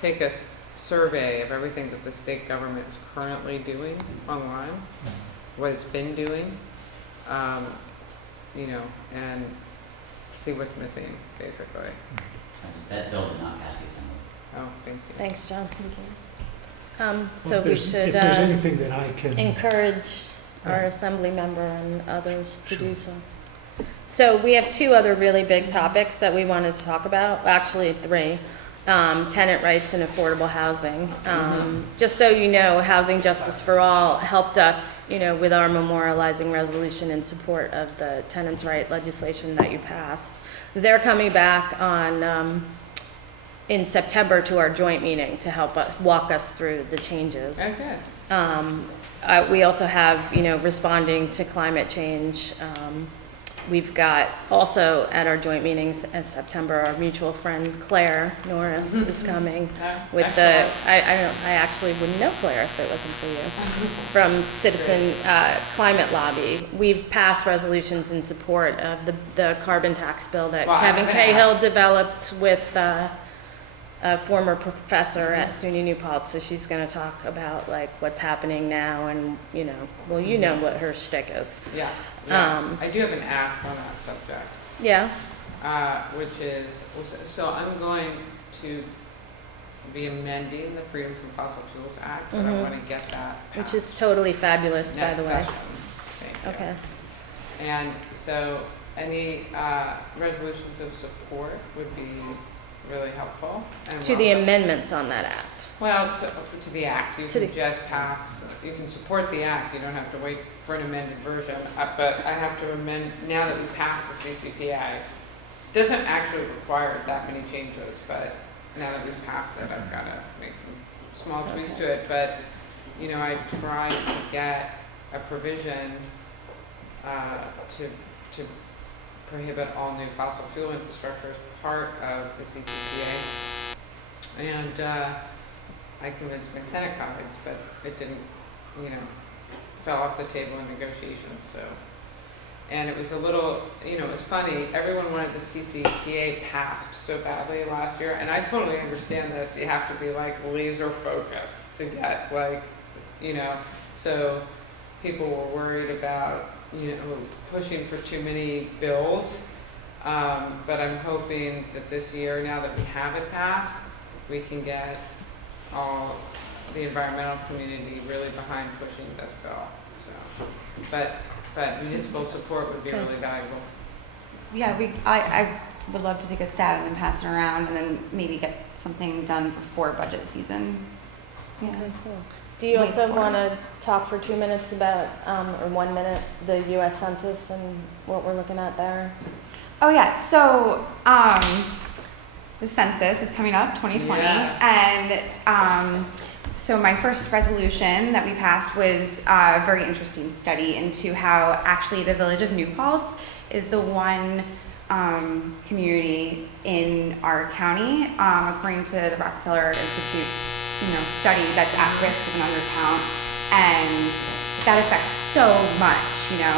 take a survey of everything that the state government is currently doing online, what it's been doing, and see what's missing, basically. That bill did not pass the assembly. Oh, thank you. Thanks, John. Well, So if we there's- should If there's anything that I can. encourage our Yeah. assembly member and others to do Sure. so. So we have two other really big topics that we wanted to talk about, actually three. Tenant rights and affordable housing. Just so you know, Housing Justice for All helped us, with our memorializing resolution in support of the tenants' right legislation that you passed. They're coming back in September to our joint meeting to help us, walk us through the changes. Oh, good. We also have, responding to climate change. We've got also at our joint meetings in September, our mutual friend Claire Norris is coming with I actually wouldn't know Claire if it wasn't for you, from Citizen Climate Lobby. We've passed resolutions in support of the carbon tax bill that Well, I Kevin haven't Cahill asked. developed with a former professor at SUNY New Paltz, so she's going to talk about like what's happening now and, what her shtick is. Yeah. I do have an ask on that subject, Yeah, which is, so I'm going to be amending the Freedom from Fossil Fuels Act, but I want to get that which passed is totally fabulous, by next the way. session. Thank you. Okay. And so any resolutions of support would be really helpful. And To the welcome. amendments on that act. Well, to the act, you To can the- just pass, you can support the act, you don't have to wait for an amended version. But I have to amend, now that we passed the CCPA, doesn't actually require that many changes, but now that we've passed it, I've got to make some small tweaks to it. But, I tried to get a provision to prohibit all new fossil fuel infrastructure as part of the CCPA. And I convinced my Senate colleagues, but it didn't, fell off the table in negotiations, so. And it was a little, it was funny, everyone wanted the CCPA passed so badly last year, and I totally understand this, you have to be like laser focused to get so people were worried about, pushing for too many bills. But I'm hoping that this year, now that we have it passed, we can get all the environmental community really behind pushing this bill. So, but municipal support would be Okay. really valuable. Yeah, I would love to take a stab and then pass it around and then maybe get something done before budget season. Yeah. Okay, cool. Do you Wait also for want to talk for 2 minutes about, or 1 minute, the US Census and what we're looking at there? Oh yeah, so the census is coming up, 2020, Yes. and so my first resolution that we passed was a very interesting study into how actually the village of New Paltz is the one community in our county, according to the Rockefeller Institute, study that's at risk of an undercount, and that affects so much,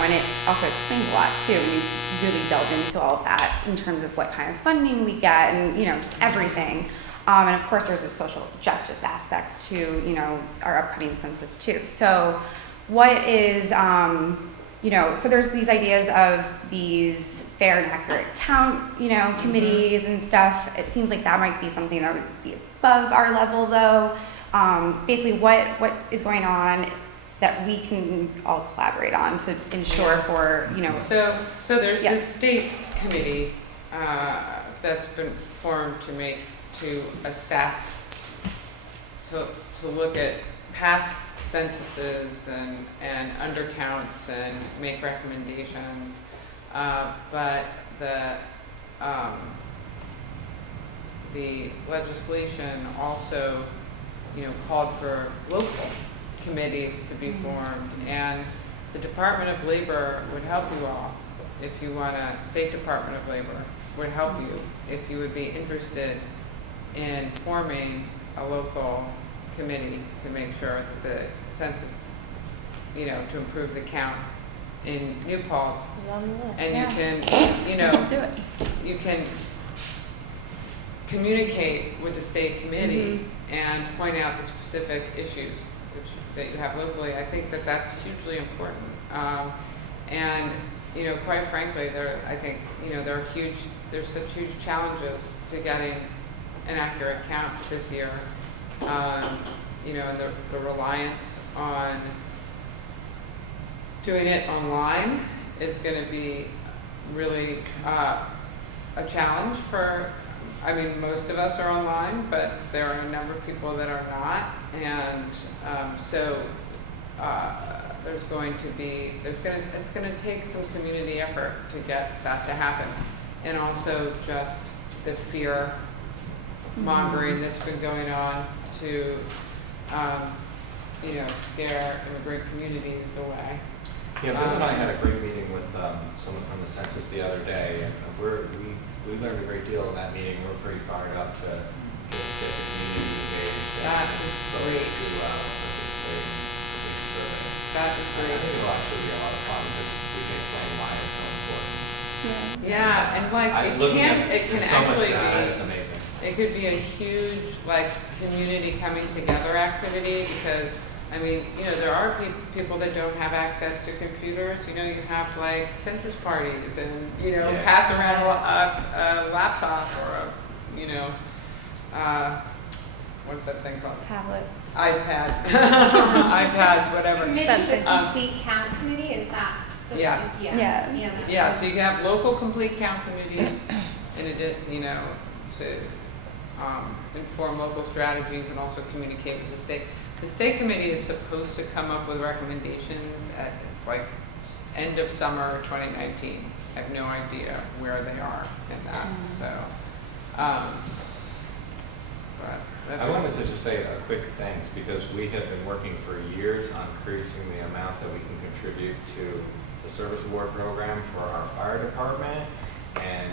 and it also explains a lot too. We really delved into all of that in terms of what kind of funding we get and, just everything. And of course there's the social justice aspects to, our upcoming census too. So what is you know, so there's these ideas of these fair and accurate count, you know, committees and stuff. It seems like that might be something that would be above our level though. Basically what is going on that we can all collaborate on to ensure for, you know, So there's Yes. this state committee that's been formed to assess, to look at past censuses and undercounts and make recommendations. But the legislation also, you know, called for local committees to be formed, and the Department of Labor would help you all if you want a State Department of Labor would help you if you would be interested in forming a local committee to make sure that the census, you know, to improve the count in New Paltz. On the list. And Yeah. you can, you know, do it. you can communicate with the state committee and point out the specific issues that you have locally. I think that that's hugely important. And, you know, quite frankly, I think, you know, there's such huge challenges to getting an accurate count this year. You know, and the reliance on doing it online is going to be really a challenge for, I mean, most of us are online, but there are a number of people that are not. And so it's going to take some community effort to get that to happen. And also just the fear mongering that's been going on to, you know, scare immigrant communities away. Yeah, Bill and I had a great meeting with someone from the census the other day, and we learned a great deal in that meeting. We're pretty fired up to get the community engaged. That and is folks great. to participate in the survey. That is I great. think it'll actually be a lot of fun because we can explain why it's so important. Yeah, and like it can so much actually data, be, it's amazing. it could be a huge like community coming together activity because I mean, you know, there are people that don't have access to computers. You know, you have like census parties and, you know, Yeah. pass around a laptop or a, you know, what's that thing called? Tablets. iPad, iPads, whatever. Maybe the But- complete count committee, is that? Yes. Yeah. Yeah, so you can have local complete count committees in addition, you know, to inform local strategies and also communicate with the state. The state committee is supposed to come up with recommendations at, it's like end of summer 2019. I have no idea where they are in that, so. But that's. I wanted to just say a quick thanks because we have been working for years on increasing the amount that we can contribute to the service award program for our fire department, and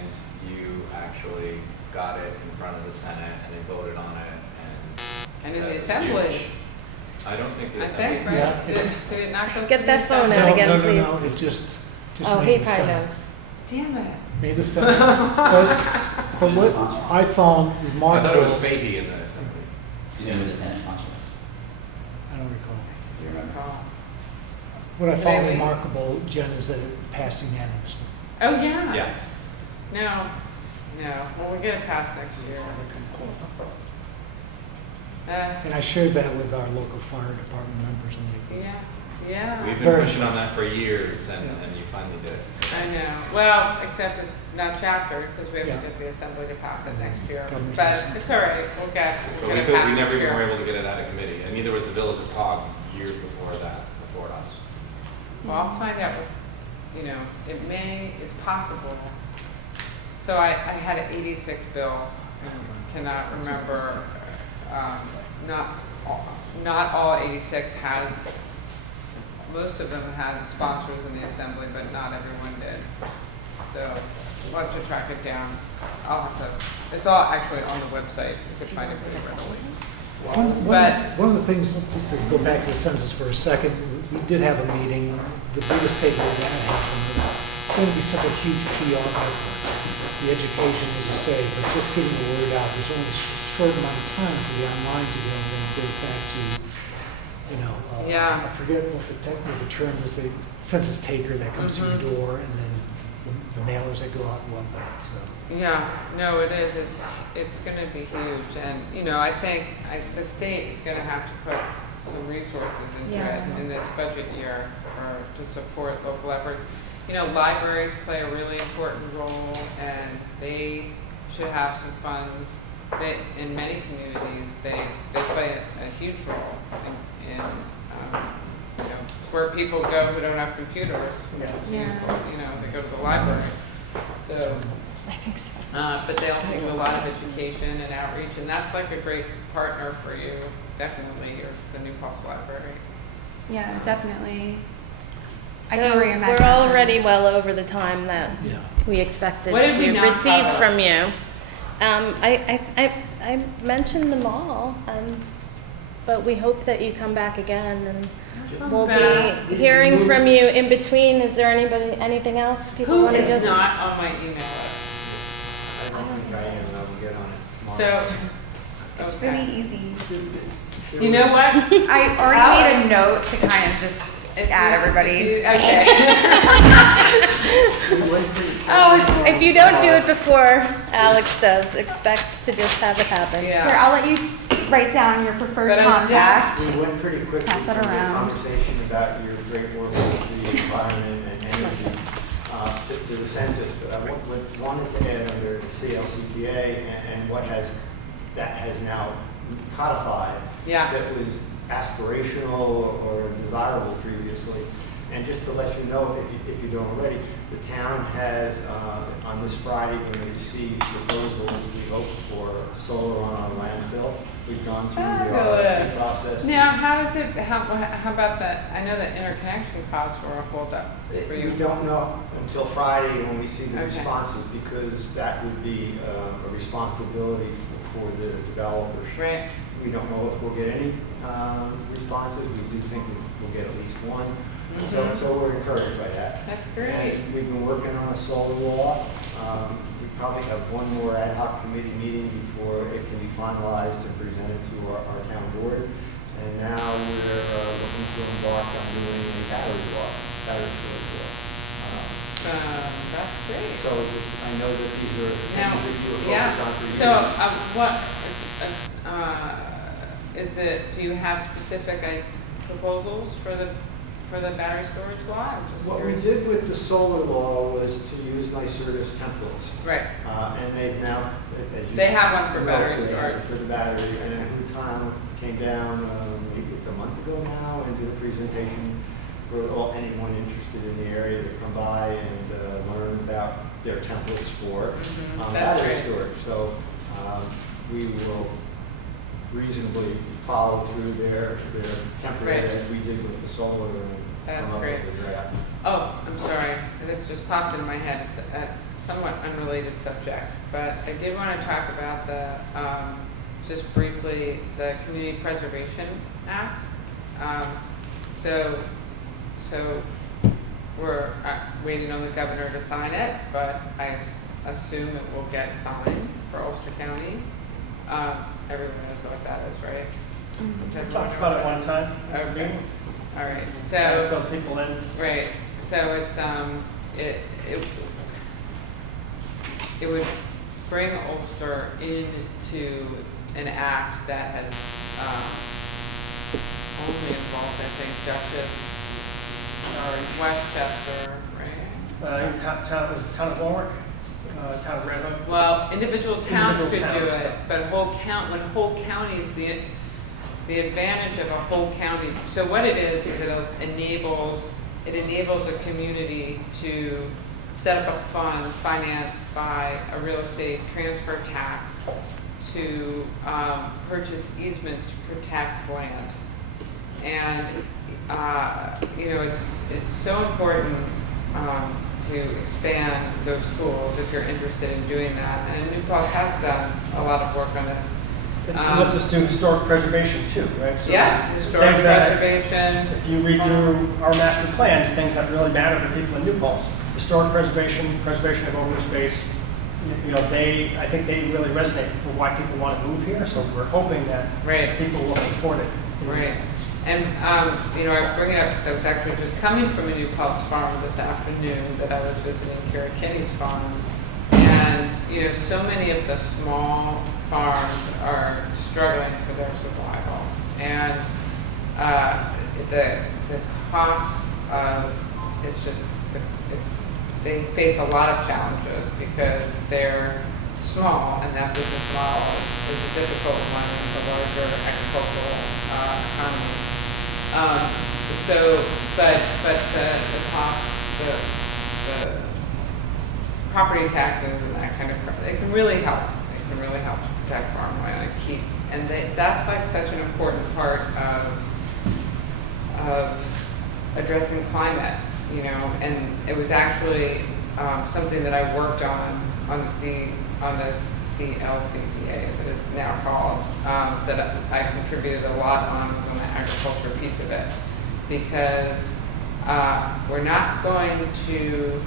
you actually got it in front of the Senate and they voted on it, And in that the is assembly, huge. I don't think the I assembly. think, right? Yeah. Did it not go Get through that the phone assembly? out again, No, please. it just Oh, made he the probably Senate. knows. Damn it. Made the Senate. But what I found I remarkable. thought it was Fahey in the assembly. Do you know who the Senate sponsor was? I don't recall. Do you remember? What I found Maybe. remarkable, Jen, is that it passed unanimously. Oh, yeah. Yes. No. Well, we'll get it passed next year. And I shared that with our local fire department members and they. Yeah. We've been Very pushing on much. that for years and Yeah. you finally did it. So I that's- know. Well, except it's not chaptered because we have Yeah. to get the assembly to pass it next year. Government But consent. it's all right. We'll get But it we passed never next even were year. able to get it out of committee, and neither was the Village of Cog years before that, before us. Well, I'll find out. You know, it's possible. So I had 86 bills and cannot remember. Not all 86 had. Most of them had sponsors in the assembly, but not everyone did. So we'll have to track it down. I'll have to. It's all actually on the website. You could find it pretty readily. One of the things, just to go back to the census for a second, we did have a meeting, the biggest takeaway that happened was it's going to be such a huge PR effort. The education, as you say, but just getting the word out, there's only a short amount of time for the online to go, and then it goes back to, you know, Yeah. I forget what the term is, they census taker that comes through the door, and then the mailers that go out and whatnot, so. Yeah, no, it is, it's gonna be huge, and, you know, I think the state is gonna have to put some resources into Yeah. it in this budget year to support local efforts. You know, libraries play a really important role, and they should have some funds. In many communities, they play a huge role in you know, it's where people go who don't have computers, Yeah. you know, they go to the library. So, I think so. but they also do a lot of education and outreach, and that's like a great partner for you, definitely, the New Paltz Library. Yeah, definitely. I So can reimagine we're already things. well over the time that Yeah. we expected What did we to not receive cover? from you. I mentioned them all, but we hope that you come back again, and we'll back. be hearing from you in between. Is there anything else people Who want to is just? not on my email list? I don't think I am, and I will get on it tomorrow. So, It's okay. really easy. You know what? I already Alex- made a note to kind of just add everybody. Okay. If you don't do it before Alex does, expect to just have it happen. Here, Yeah. I'll let you write down your preferred But I'm contact. We went pretty quickly Pass that through the around. conversation about your great work with the environment and energy to the census, but I wanted to add under the CLCPA and what that has now codified. Yeah. That was aspirational or desirable previously. And just to let you know, if you don't already, the town has, on this Friday, going to receive proposals, we hope, for solar on our landfill. We've gone through the Fabulous. RFP process. Now, how about that? I know that interconnection costs were a holdup for We you. don't know until Friday when we see the Okay. responses, because that would be a responsibility for the developers. Right. We don't know if we'll get any responses. We do think we'll get at least one. Mhm. So we're encouraged by that. That's great. And we've been working on a solar law. We probably have one more ad hoc committee meeting before it can be finalized and presented to our town board. And now we're looking to embark on doing a battery storage law. That's great. So I know that these are Now, things that you were yeah, focused on for years. so, what, is it, do you have specific proposals for the battery storage law? I'm just What we curious. did with the solar law was to use NYSERDA's templates. Right, And they've now, as you They have one for know, battery storage. For the battery, and then Huton came down, maybe it's a month ago now, and did a presentation for anyone interested in the area to come by and learn about their templates for Mhm, that's battery great. storage. So we will reasonably follow through their template Right. as we did with the solar and That's come up great. with a draft. Oh, I'm sorry, this just popped in my head, it's somewhat unrelated subject, but I did want to talk about just briefly, the Community Preservation Act. So we're waiting on the governor to sign it, but I assume it will get signed for Ulster County. Everyone knows what that is, right? Does We everyone talked know about it what one time. Okay, all right, I so. filled people in. Right, so it's, it would bring Ulster into an act that has, only involved, I think, Justice, or Westchester, right? Town of Warwick, town of Red Hook. Well, individual towns could Individual do towns. it, but when whole counties, the advantage of a whole county, so what it is it enables a community to set up a fund financed by a real estate transfer tax to purchase easements to protect land. And, it's so important to expand those tools if you're interested in doing that. And New Paltz has done a lot of work on this. It lets us do historic preservation too, right? So Yeah, historic things that- preservation. If you read through our master plans, things that really matter to people in New Paltz, historic preservation, preservation of open space, I think they really resonate with why people want to move here. So we're hoping that Right. people will support it. Right. And, you know, I bring it up because I was actually just coming from a New Paltz farm this afternoon that I was visiting Kara Kinney's farm. And, you know, so many of the small farms are struggling for their survival. And the cost of, it's just, they face a lot of challenges because they're small, and that business model is a difficult one in the larger agricultural economy. But the cost, the property taxes and that kind of, it can really help. It can really help to protect farmland and that's like such an important part of addressing climate, you know. And it was actually something that I worked on this CLCPA, as it is now called, that I contributed a lot on, was on the agriculture piece of it, because we're not going to,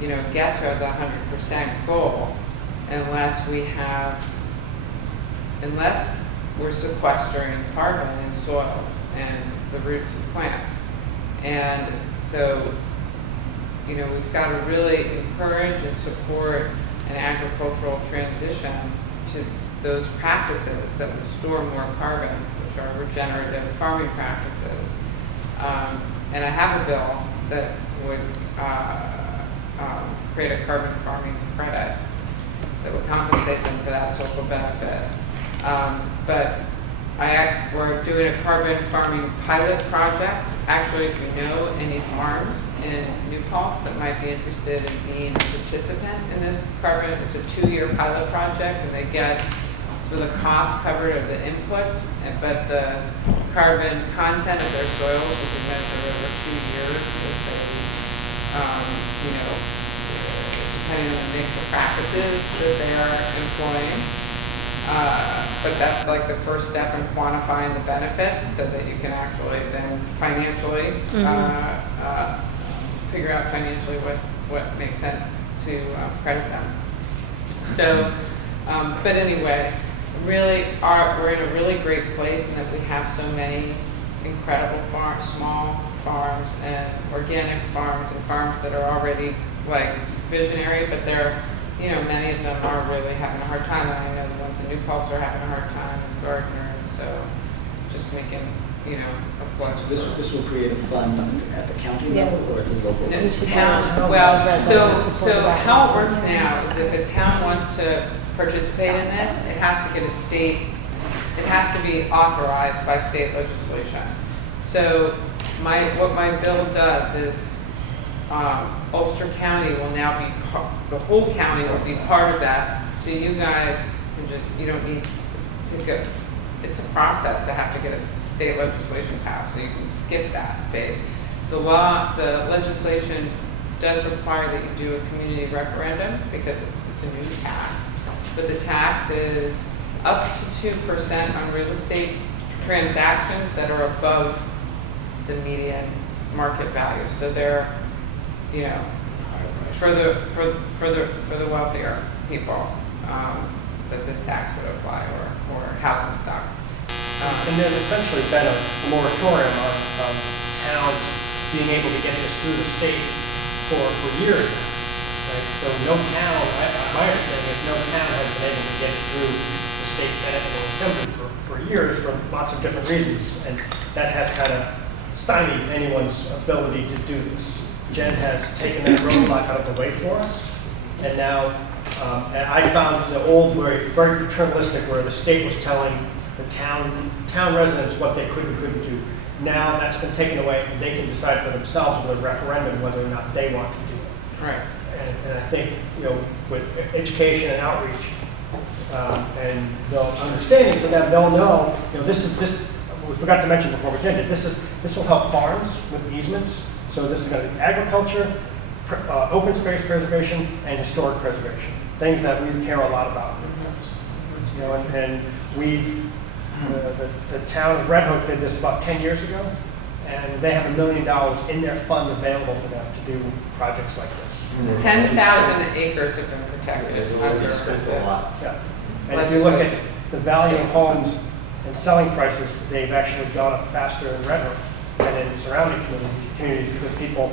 you know, get to the 100% goal unless we're sequestering carbon in soils and the roots of plants. And so, you know, we've got to really encourage and support an agricultural transition to those practices that will store more carbon, which are regenerative farming practices. And I have a bill that would create a carbon farming credit that would compensate them for that social benefit. But we're doing a carbon farming pilot project. Actually, if you know any farms in New Paltz that might be interested in being a participant in this carbon, it's a 2-year pilot project, and they get sort of the cost covered of the inputs, but the carbon content of their soils will be measured over 2 years as they, you know, depending on the mix of practices that they are employing. But that's like the first step in quantifying the benefits so that you can actually then financially figure out financially what makes sense to credit them. So, but anyway, really we're in a really great place in that we have so many incredible farms, small farms and organic farms and farms that are already like visionary, but they're, you know, many of them are really having a hard time. And I know the ones in New Paltz are having a hard time in Gardner, and so just making, you know, a pledge. This will create a fund at the county Yeah. level or at the local level? And well, so how it works now is if a town wants to participate in this, it has to get it has to be authorized by state legislation. So what my bill does is Ulster County will now be, the whole county will be part of that. So you guys can just, you don't need to go, it's a process to have to get a state legislation passed, so you can skip that phase. The legislation does require that you do a community referendum because it's a new tax. But the tax is up to 2% on real estate transactions that are above the median market value. So they're, you know, for the wealthier people, that this tax would apply, or housing stock. And there's essentially been a moratorium on towns being able to get this through the state for years now. Right? So no town, my understanding is no town has been able to get it through the state senate and assembly for years for lots of different reasons. And that has kind of stymied anyone's ability to do this. Jen has taken that roadblock out of the way for us. And now, and I found the old, very paternalistic, where the state was telling the town residents what they could and couldn't do. Now that's been taken away, and they can decide for themselves with a referendum whether or not they want to do it. Right. And I think, you know, with education and outreach, and the understanding for them, they'll know, you know, this. We forgot to mention before we did it. This will help farms with easements. So this is going to be agriculture, open space preservation, and historic preservation. Things that we care a lot about. You know, and we've the town of Red Hook did this about 10 years ago, and they have $1 million in their fund available to them to do projects like this. 10,000 acres have been protected under this. Spent a lot. Yeah. And if you look at the value of homes and selling prices, they've actually gone up faster in Red Hook than in surrounding communities because people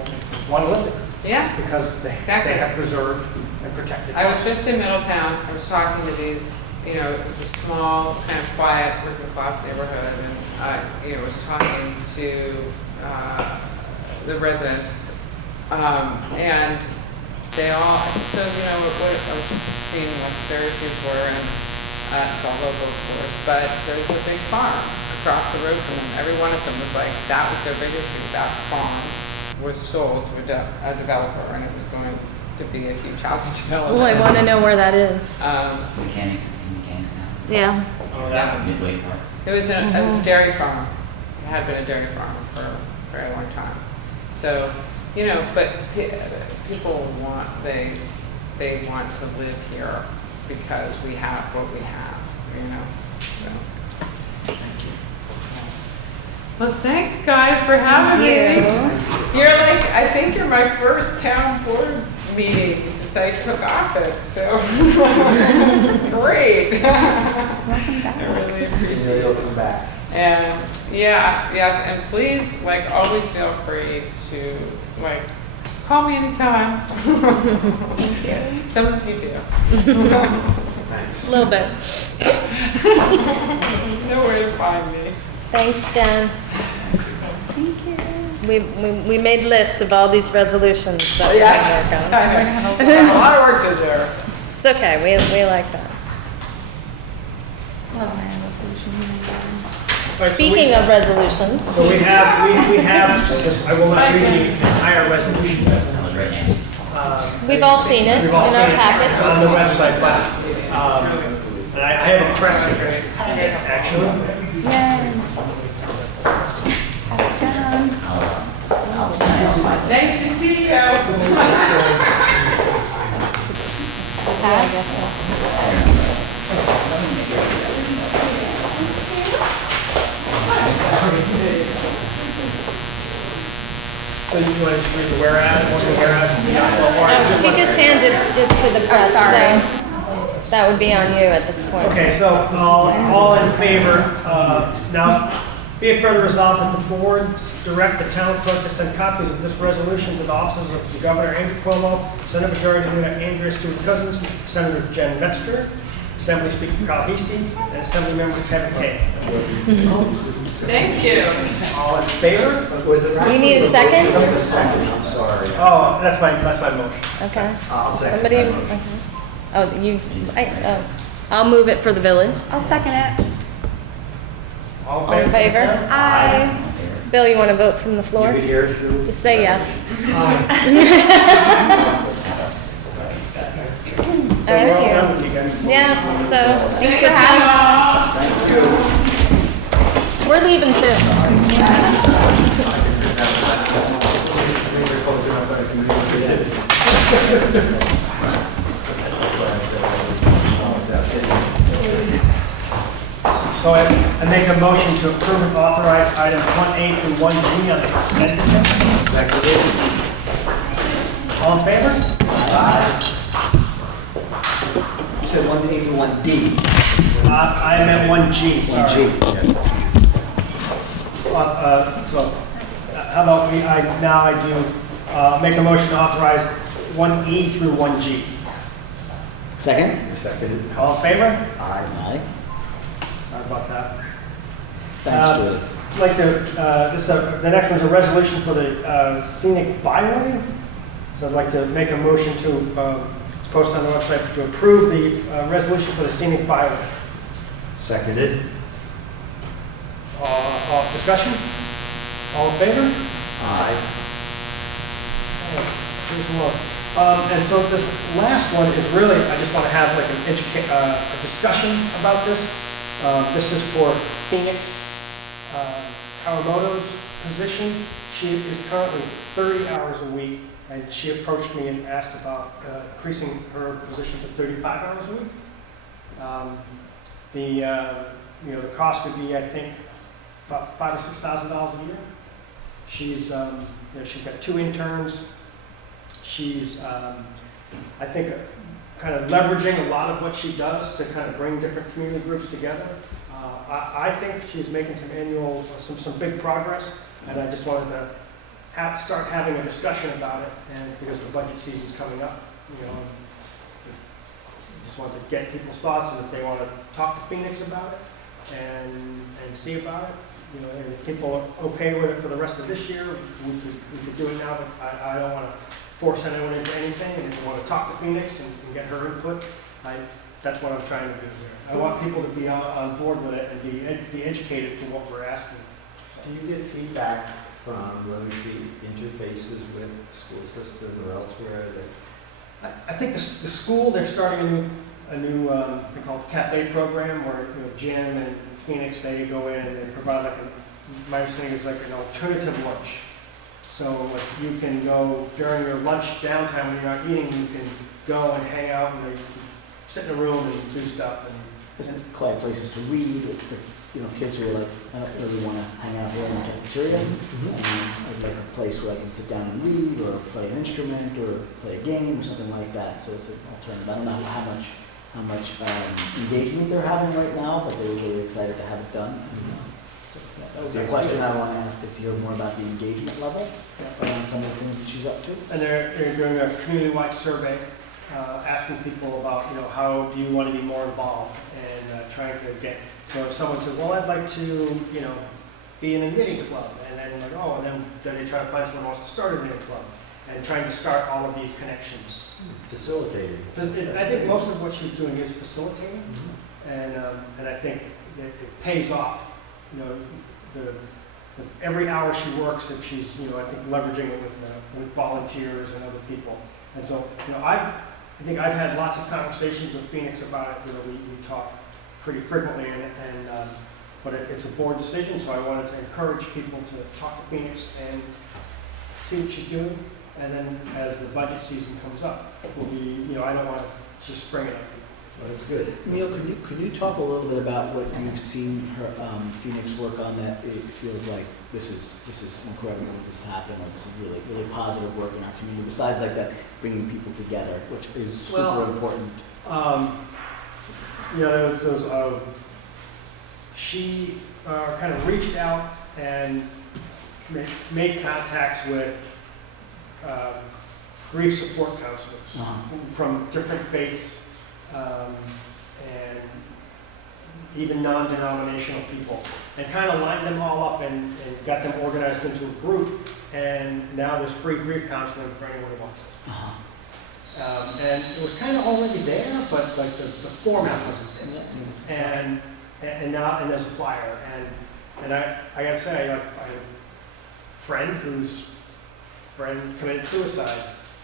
want to live there Yeah. because they Exactly. have preserved and protected. I was just in Middletown, I was talking to these, it was a small, kind of quiet, working class neighborhood, and I, was talking to, the residents, and they all, so, what I was seeing what their issues were, and it's all local, of course, but there's a big farm across the road from them. Every one of them was like, that was their big issue, that farm was sold to a developer, and it was going to be a huge housing development. Well, I want to know where that is. Mechanics now. Yeah. Oh, that one. Midway Park. It was a dairy farm. It had been a dairy farm for a very long time. So, but people they want to live here because we have what we have, So. Well, thanks guys for having me. You're I think you're my first town board meeting since I took office, so great. I really appreciate it. Welcome back. And yes, and please, always feel free to, call me anytime. Thank you. Some of you do. Thanks. A little bit. Know where to find me. Thanks, Jen. We made lists of all these resolutions that we're Yes. going to work on. A lot of work to do. It's okay, we like that. Love my resolution. All right, so Speaking of resolutions, So we have this, I will not read the entire resolution. That was right next. we've all seen it in We've all our seen it. packets. It's on the website, but, and I have a press actually. Yay. That's John. I'll find it. Nice to see you. Yeah, I guess so. So you want to just read the whereas, one of the whereas? She just handed it to the press, sorry. so that would be on you at this point. Okay, so all in favor, now, be it further resolved that the boards direct the town clerk to send copies of this resolution to the offices of the Governor Andrew Cuomo, Senate Majority Leader Andrea Stewart Cousins, Senator Jen Metzger, Assembly Speaker Carl Heastie, and Assembly Member Kevin Kane. Thank you. All in favor? Was it You need a second? A second, I'm sorry. Oh, that's my motion. Okay. I'll second. Somebody, that. I'll move it for the village. I'll second it. All in favor? Aye. Bill, you want to vote from the You floor? could hear it through. Just say yes. So we're all done with you guys. Yeah, so, Thanks for having us. we're leaving too. So I make a motion to approve and authorize items 1A through 1G on the consent agenda. All in favor? You said 1A through 1D. I meant 1G, sorry. 1G. So how about I do make a motion to authorize 1E through 1G. Second? Seconded. All in favor? Aye. Sorry about that. Thanks, Julie. I'd like to, the next one's a resolution for the scenic byway. So I'd like to make a motion to, it's posted on the website, to approve the resolution for the scenic byway. Seconded. All discussion? All in favor? Aye. Here's one. And so this last one is really, I just want to have like a discussion about this. This is for Phoenix Kawamoto's position. She is currently 30 hours a week, and she approached me and asked about increasing her position to 35 hours a week. The cost would be, I think, about $5,000 or $6,000 a year. She's got 2 interns. She's, I think, kind of leveraging a lot of what she does to kind of bring different community groups together. I think she's making some big progress, and I just wanted to start having a discussion about it, and because the budget season's coming up, just wanted to get people's thoughts, and if they want to talk to Phoenix about it and see about it, and if people are okay with it for the rest of this year, we could do it now, but I don't want to force anyone into anything, and if you want to talk to Phoenix and get her input, that's what I'm trying to do here. I want people to be on board with it and be educated to what we're asking. Do you get feedback from whether she interfaces with the school system or elsewhere? I think the school, they're starting a new they call it cafe program, where Jim and Phoenix, they go in and they provide my understanding is like an alternative lunch. So like you can go during your lunch downtime when you're not eating, you can go and hang out and they sit in a room and do stuff. It's quiet places to read. It's the kids who are like, I don't really want to hang out here in the cafeteria. I'd like a place where I can sit down and read, or play an instrument, or play a game, or something like that. So it's an alternative. I don't know how much engagement they're having right now, but they're really excited to have it done. So that was the question I want to ask, is to hear more about the engagement level around some of the things that she's up to. And they're doing a community-wide survey, asking people about, how do you want to be more involved, and trying to get. So if someone says, well, I'd like to, be in a knitting club, and then like, and then they try to find someone who wants to start a knitting club, and trying to start all of these connections. Facilitating. I think most of what she's doing is facilitating, and I think it pays off. Every hour she works, if she's, I think leveraging it with volunteers and other people. And so, I think I've had lots of conversations with Phoenix about it. We talk pretty frequently, but it's a board decision, so I wanted to encourage people to talk to Phoenix and see what she's doing. And then as the budget season comes up, we'll be, I don't want to just spring it up. Well, that's good. Neil, could you talk a little bit about what you've seen her Phoenix work on, that it feels like this is incredible that this happened, or this is really, really positive work in our community, besides like that, bringing people together, which is super important. She kind of reached out and made contacts with grief support counselors from different faiths, and even non-denominational people, and kind of lined them all up and got them organized into a group, and now there's free grief counseling for anyone who wants it. And it was kind of already there, but like the format wasn't there. And now there's a flyer, and I gotta say, I have a friend whose friend committed suicide,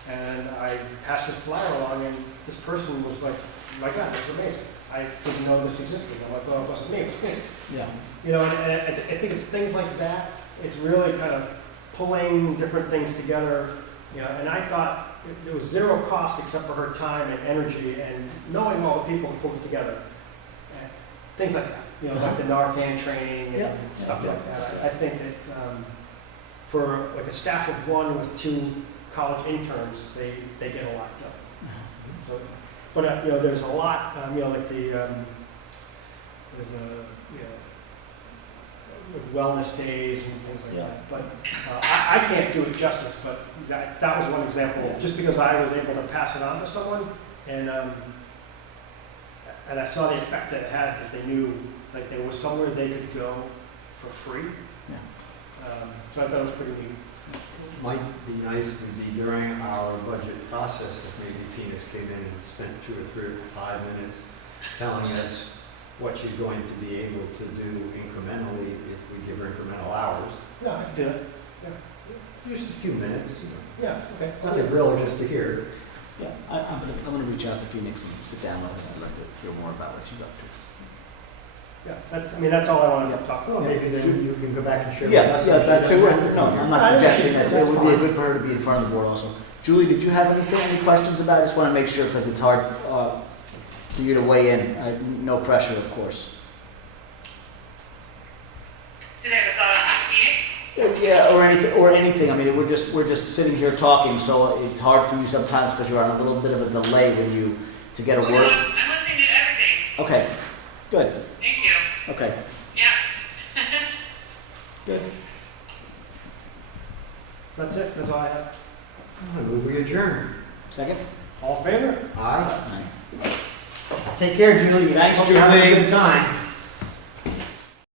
and I passed this flyer along, and this person was like, my God, this is amazing. I didn't know this existed. I'm like, well, it wasn't me, it was Phoenix. Yeah. And I think it's things like that. It's really kind of pulling different things together, and I thought it was zero cost except for her time and energy and knowing all the people who pulled it together. And things like that, like the Narcan training and stuff like that. I think that for like a staff of one with 2 college interns, they get a lot done. So, but there's a lot, like there's wellness days and things like that. But I can't do it justice, but that was one example, just because I was able to pass it on to someone, and I saw the effect that it had, that they knew like there was somewhere they could go for free. So I thought it was pretty neat. Might be nice would be during our budget process if maybe Phoenix came in and spent 2 or 3 or 5 minutes telling us what she's going to be able to do incrementally if we give her incremental hours. Yeah, I could do it. Yeah. Just a few minutes. Yeah, okay. Not to grill, just to hear. Yeah, I'm gonna reach out to Phoenix and sit down with her. I'd like to hear more about what she's up to. Yeah, that's all I wanted to talk about. Maybe then you can go back and share with Yeah, us. that's it. No, I'm not suggesting that. It would be good for her to be in front of the board also. Julie, did you have any questions about it? I just want to make sure, because it's hard for you to weigh in. No pressure, of course. Did I have a thought on Phoenix? Yeah, or anything. I mean, we're just sitting here talking, so it's hard for you sometimes because you're on a little bit of a delay to get a word. I'm listening to everything. Okay, good. Thank you. Okay. Good. That's it, that's all I have. I move we adjourn. Second? All in favor? Aye. Aye. Take care, Julie. Thanks, Hope you're having a Julie. good time.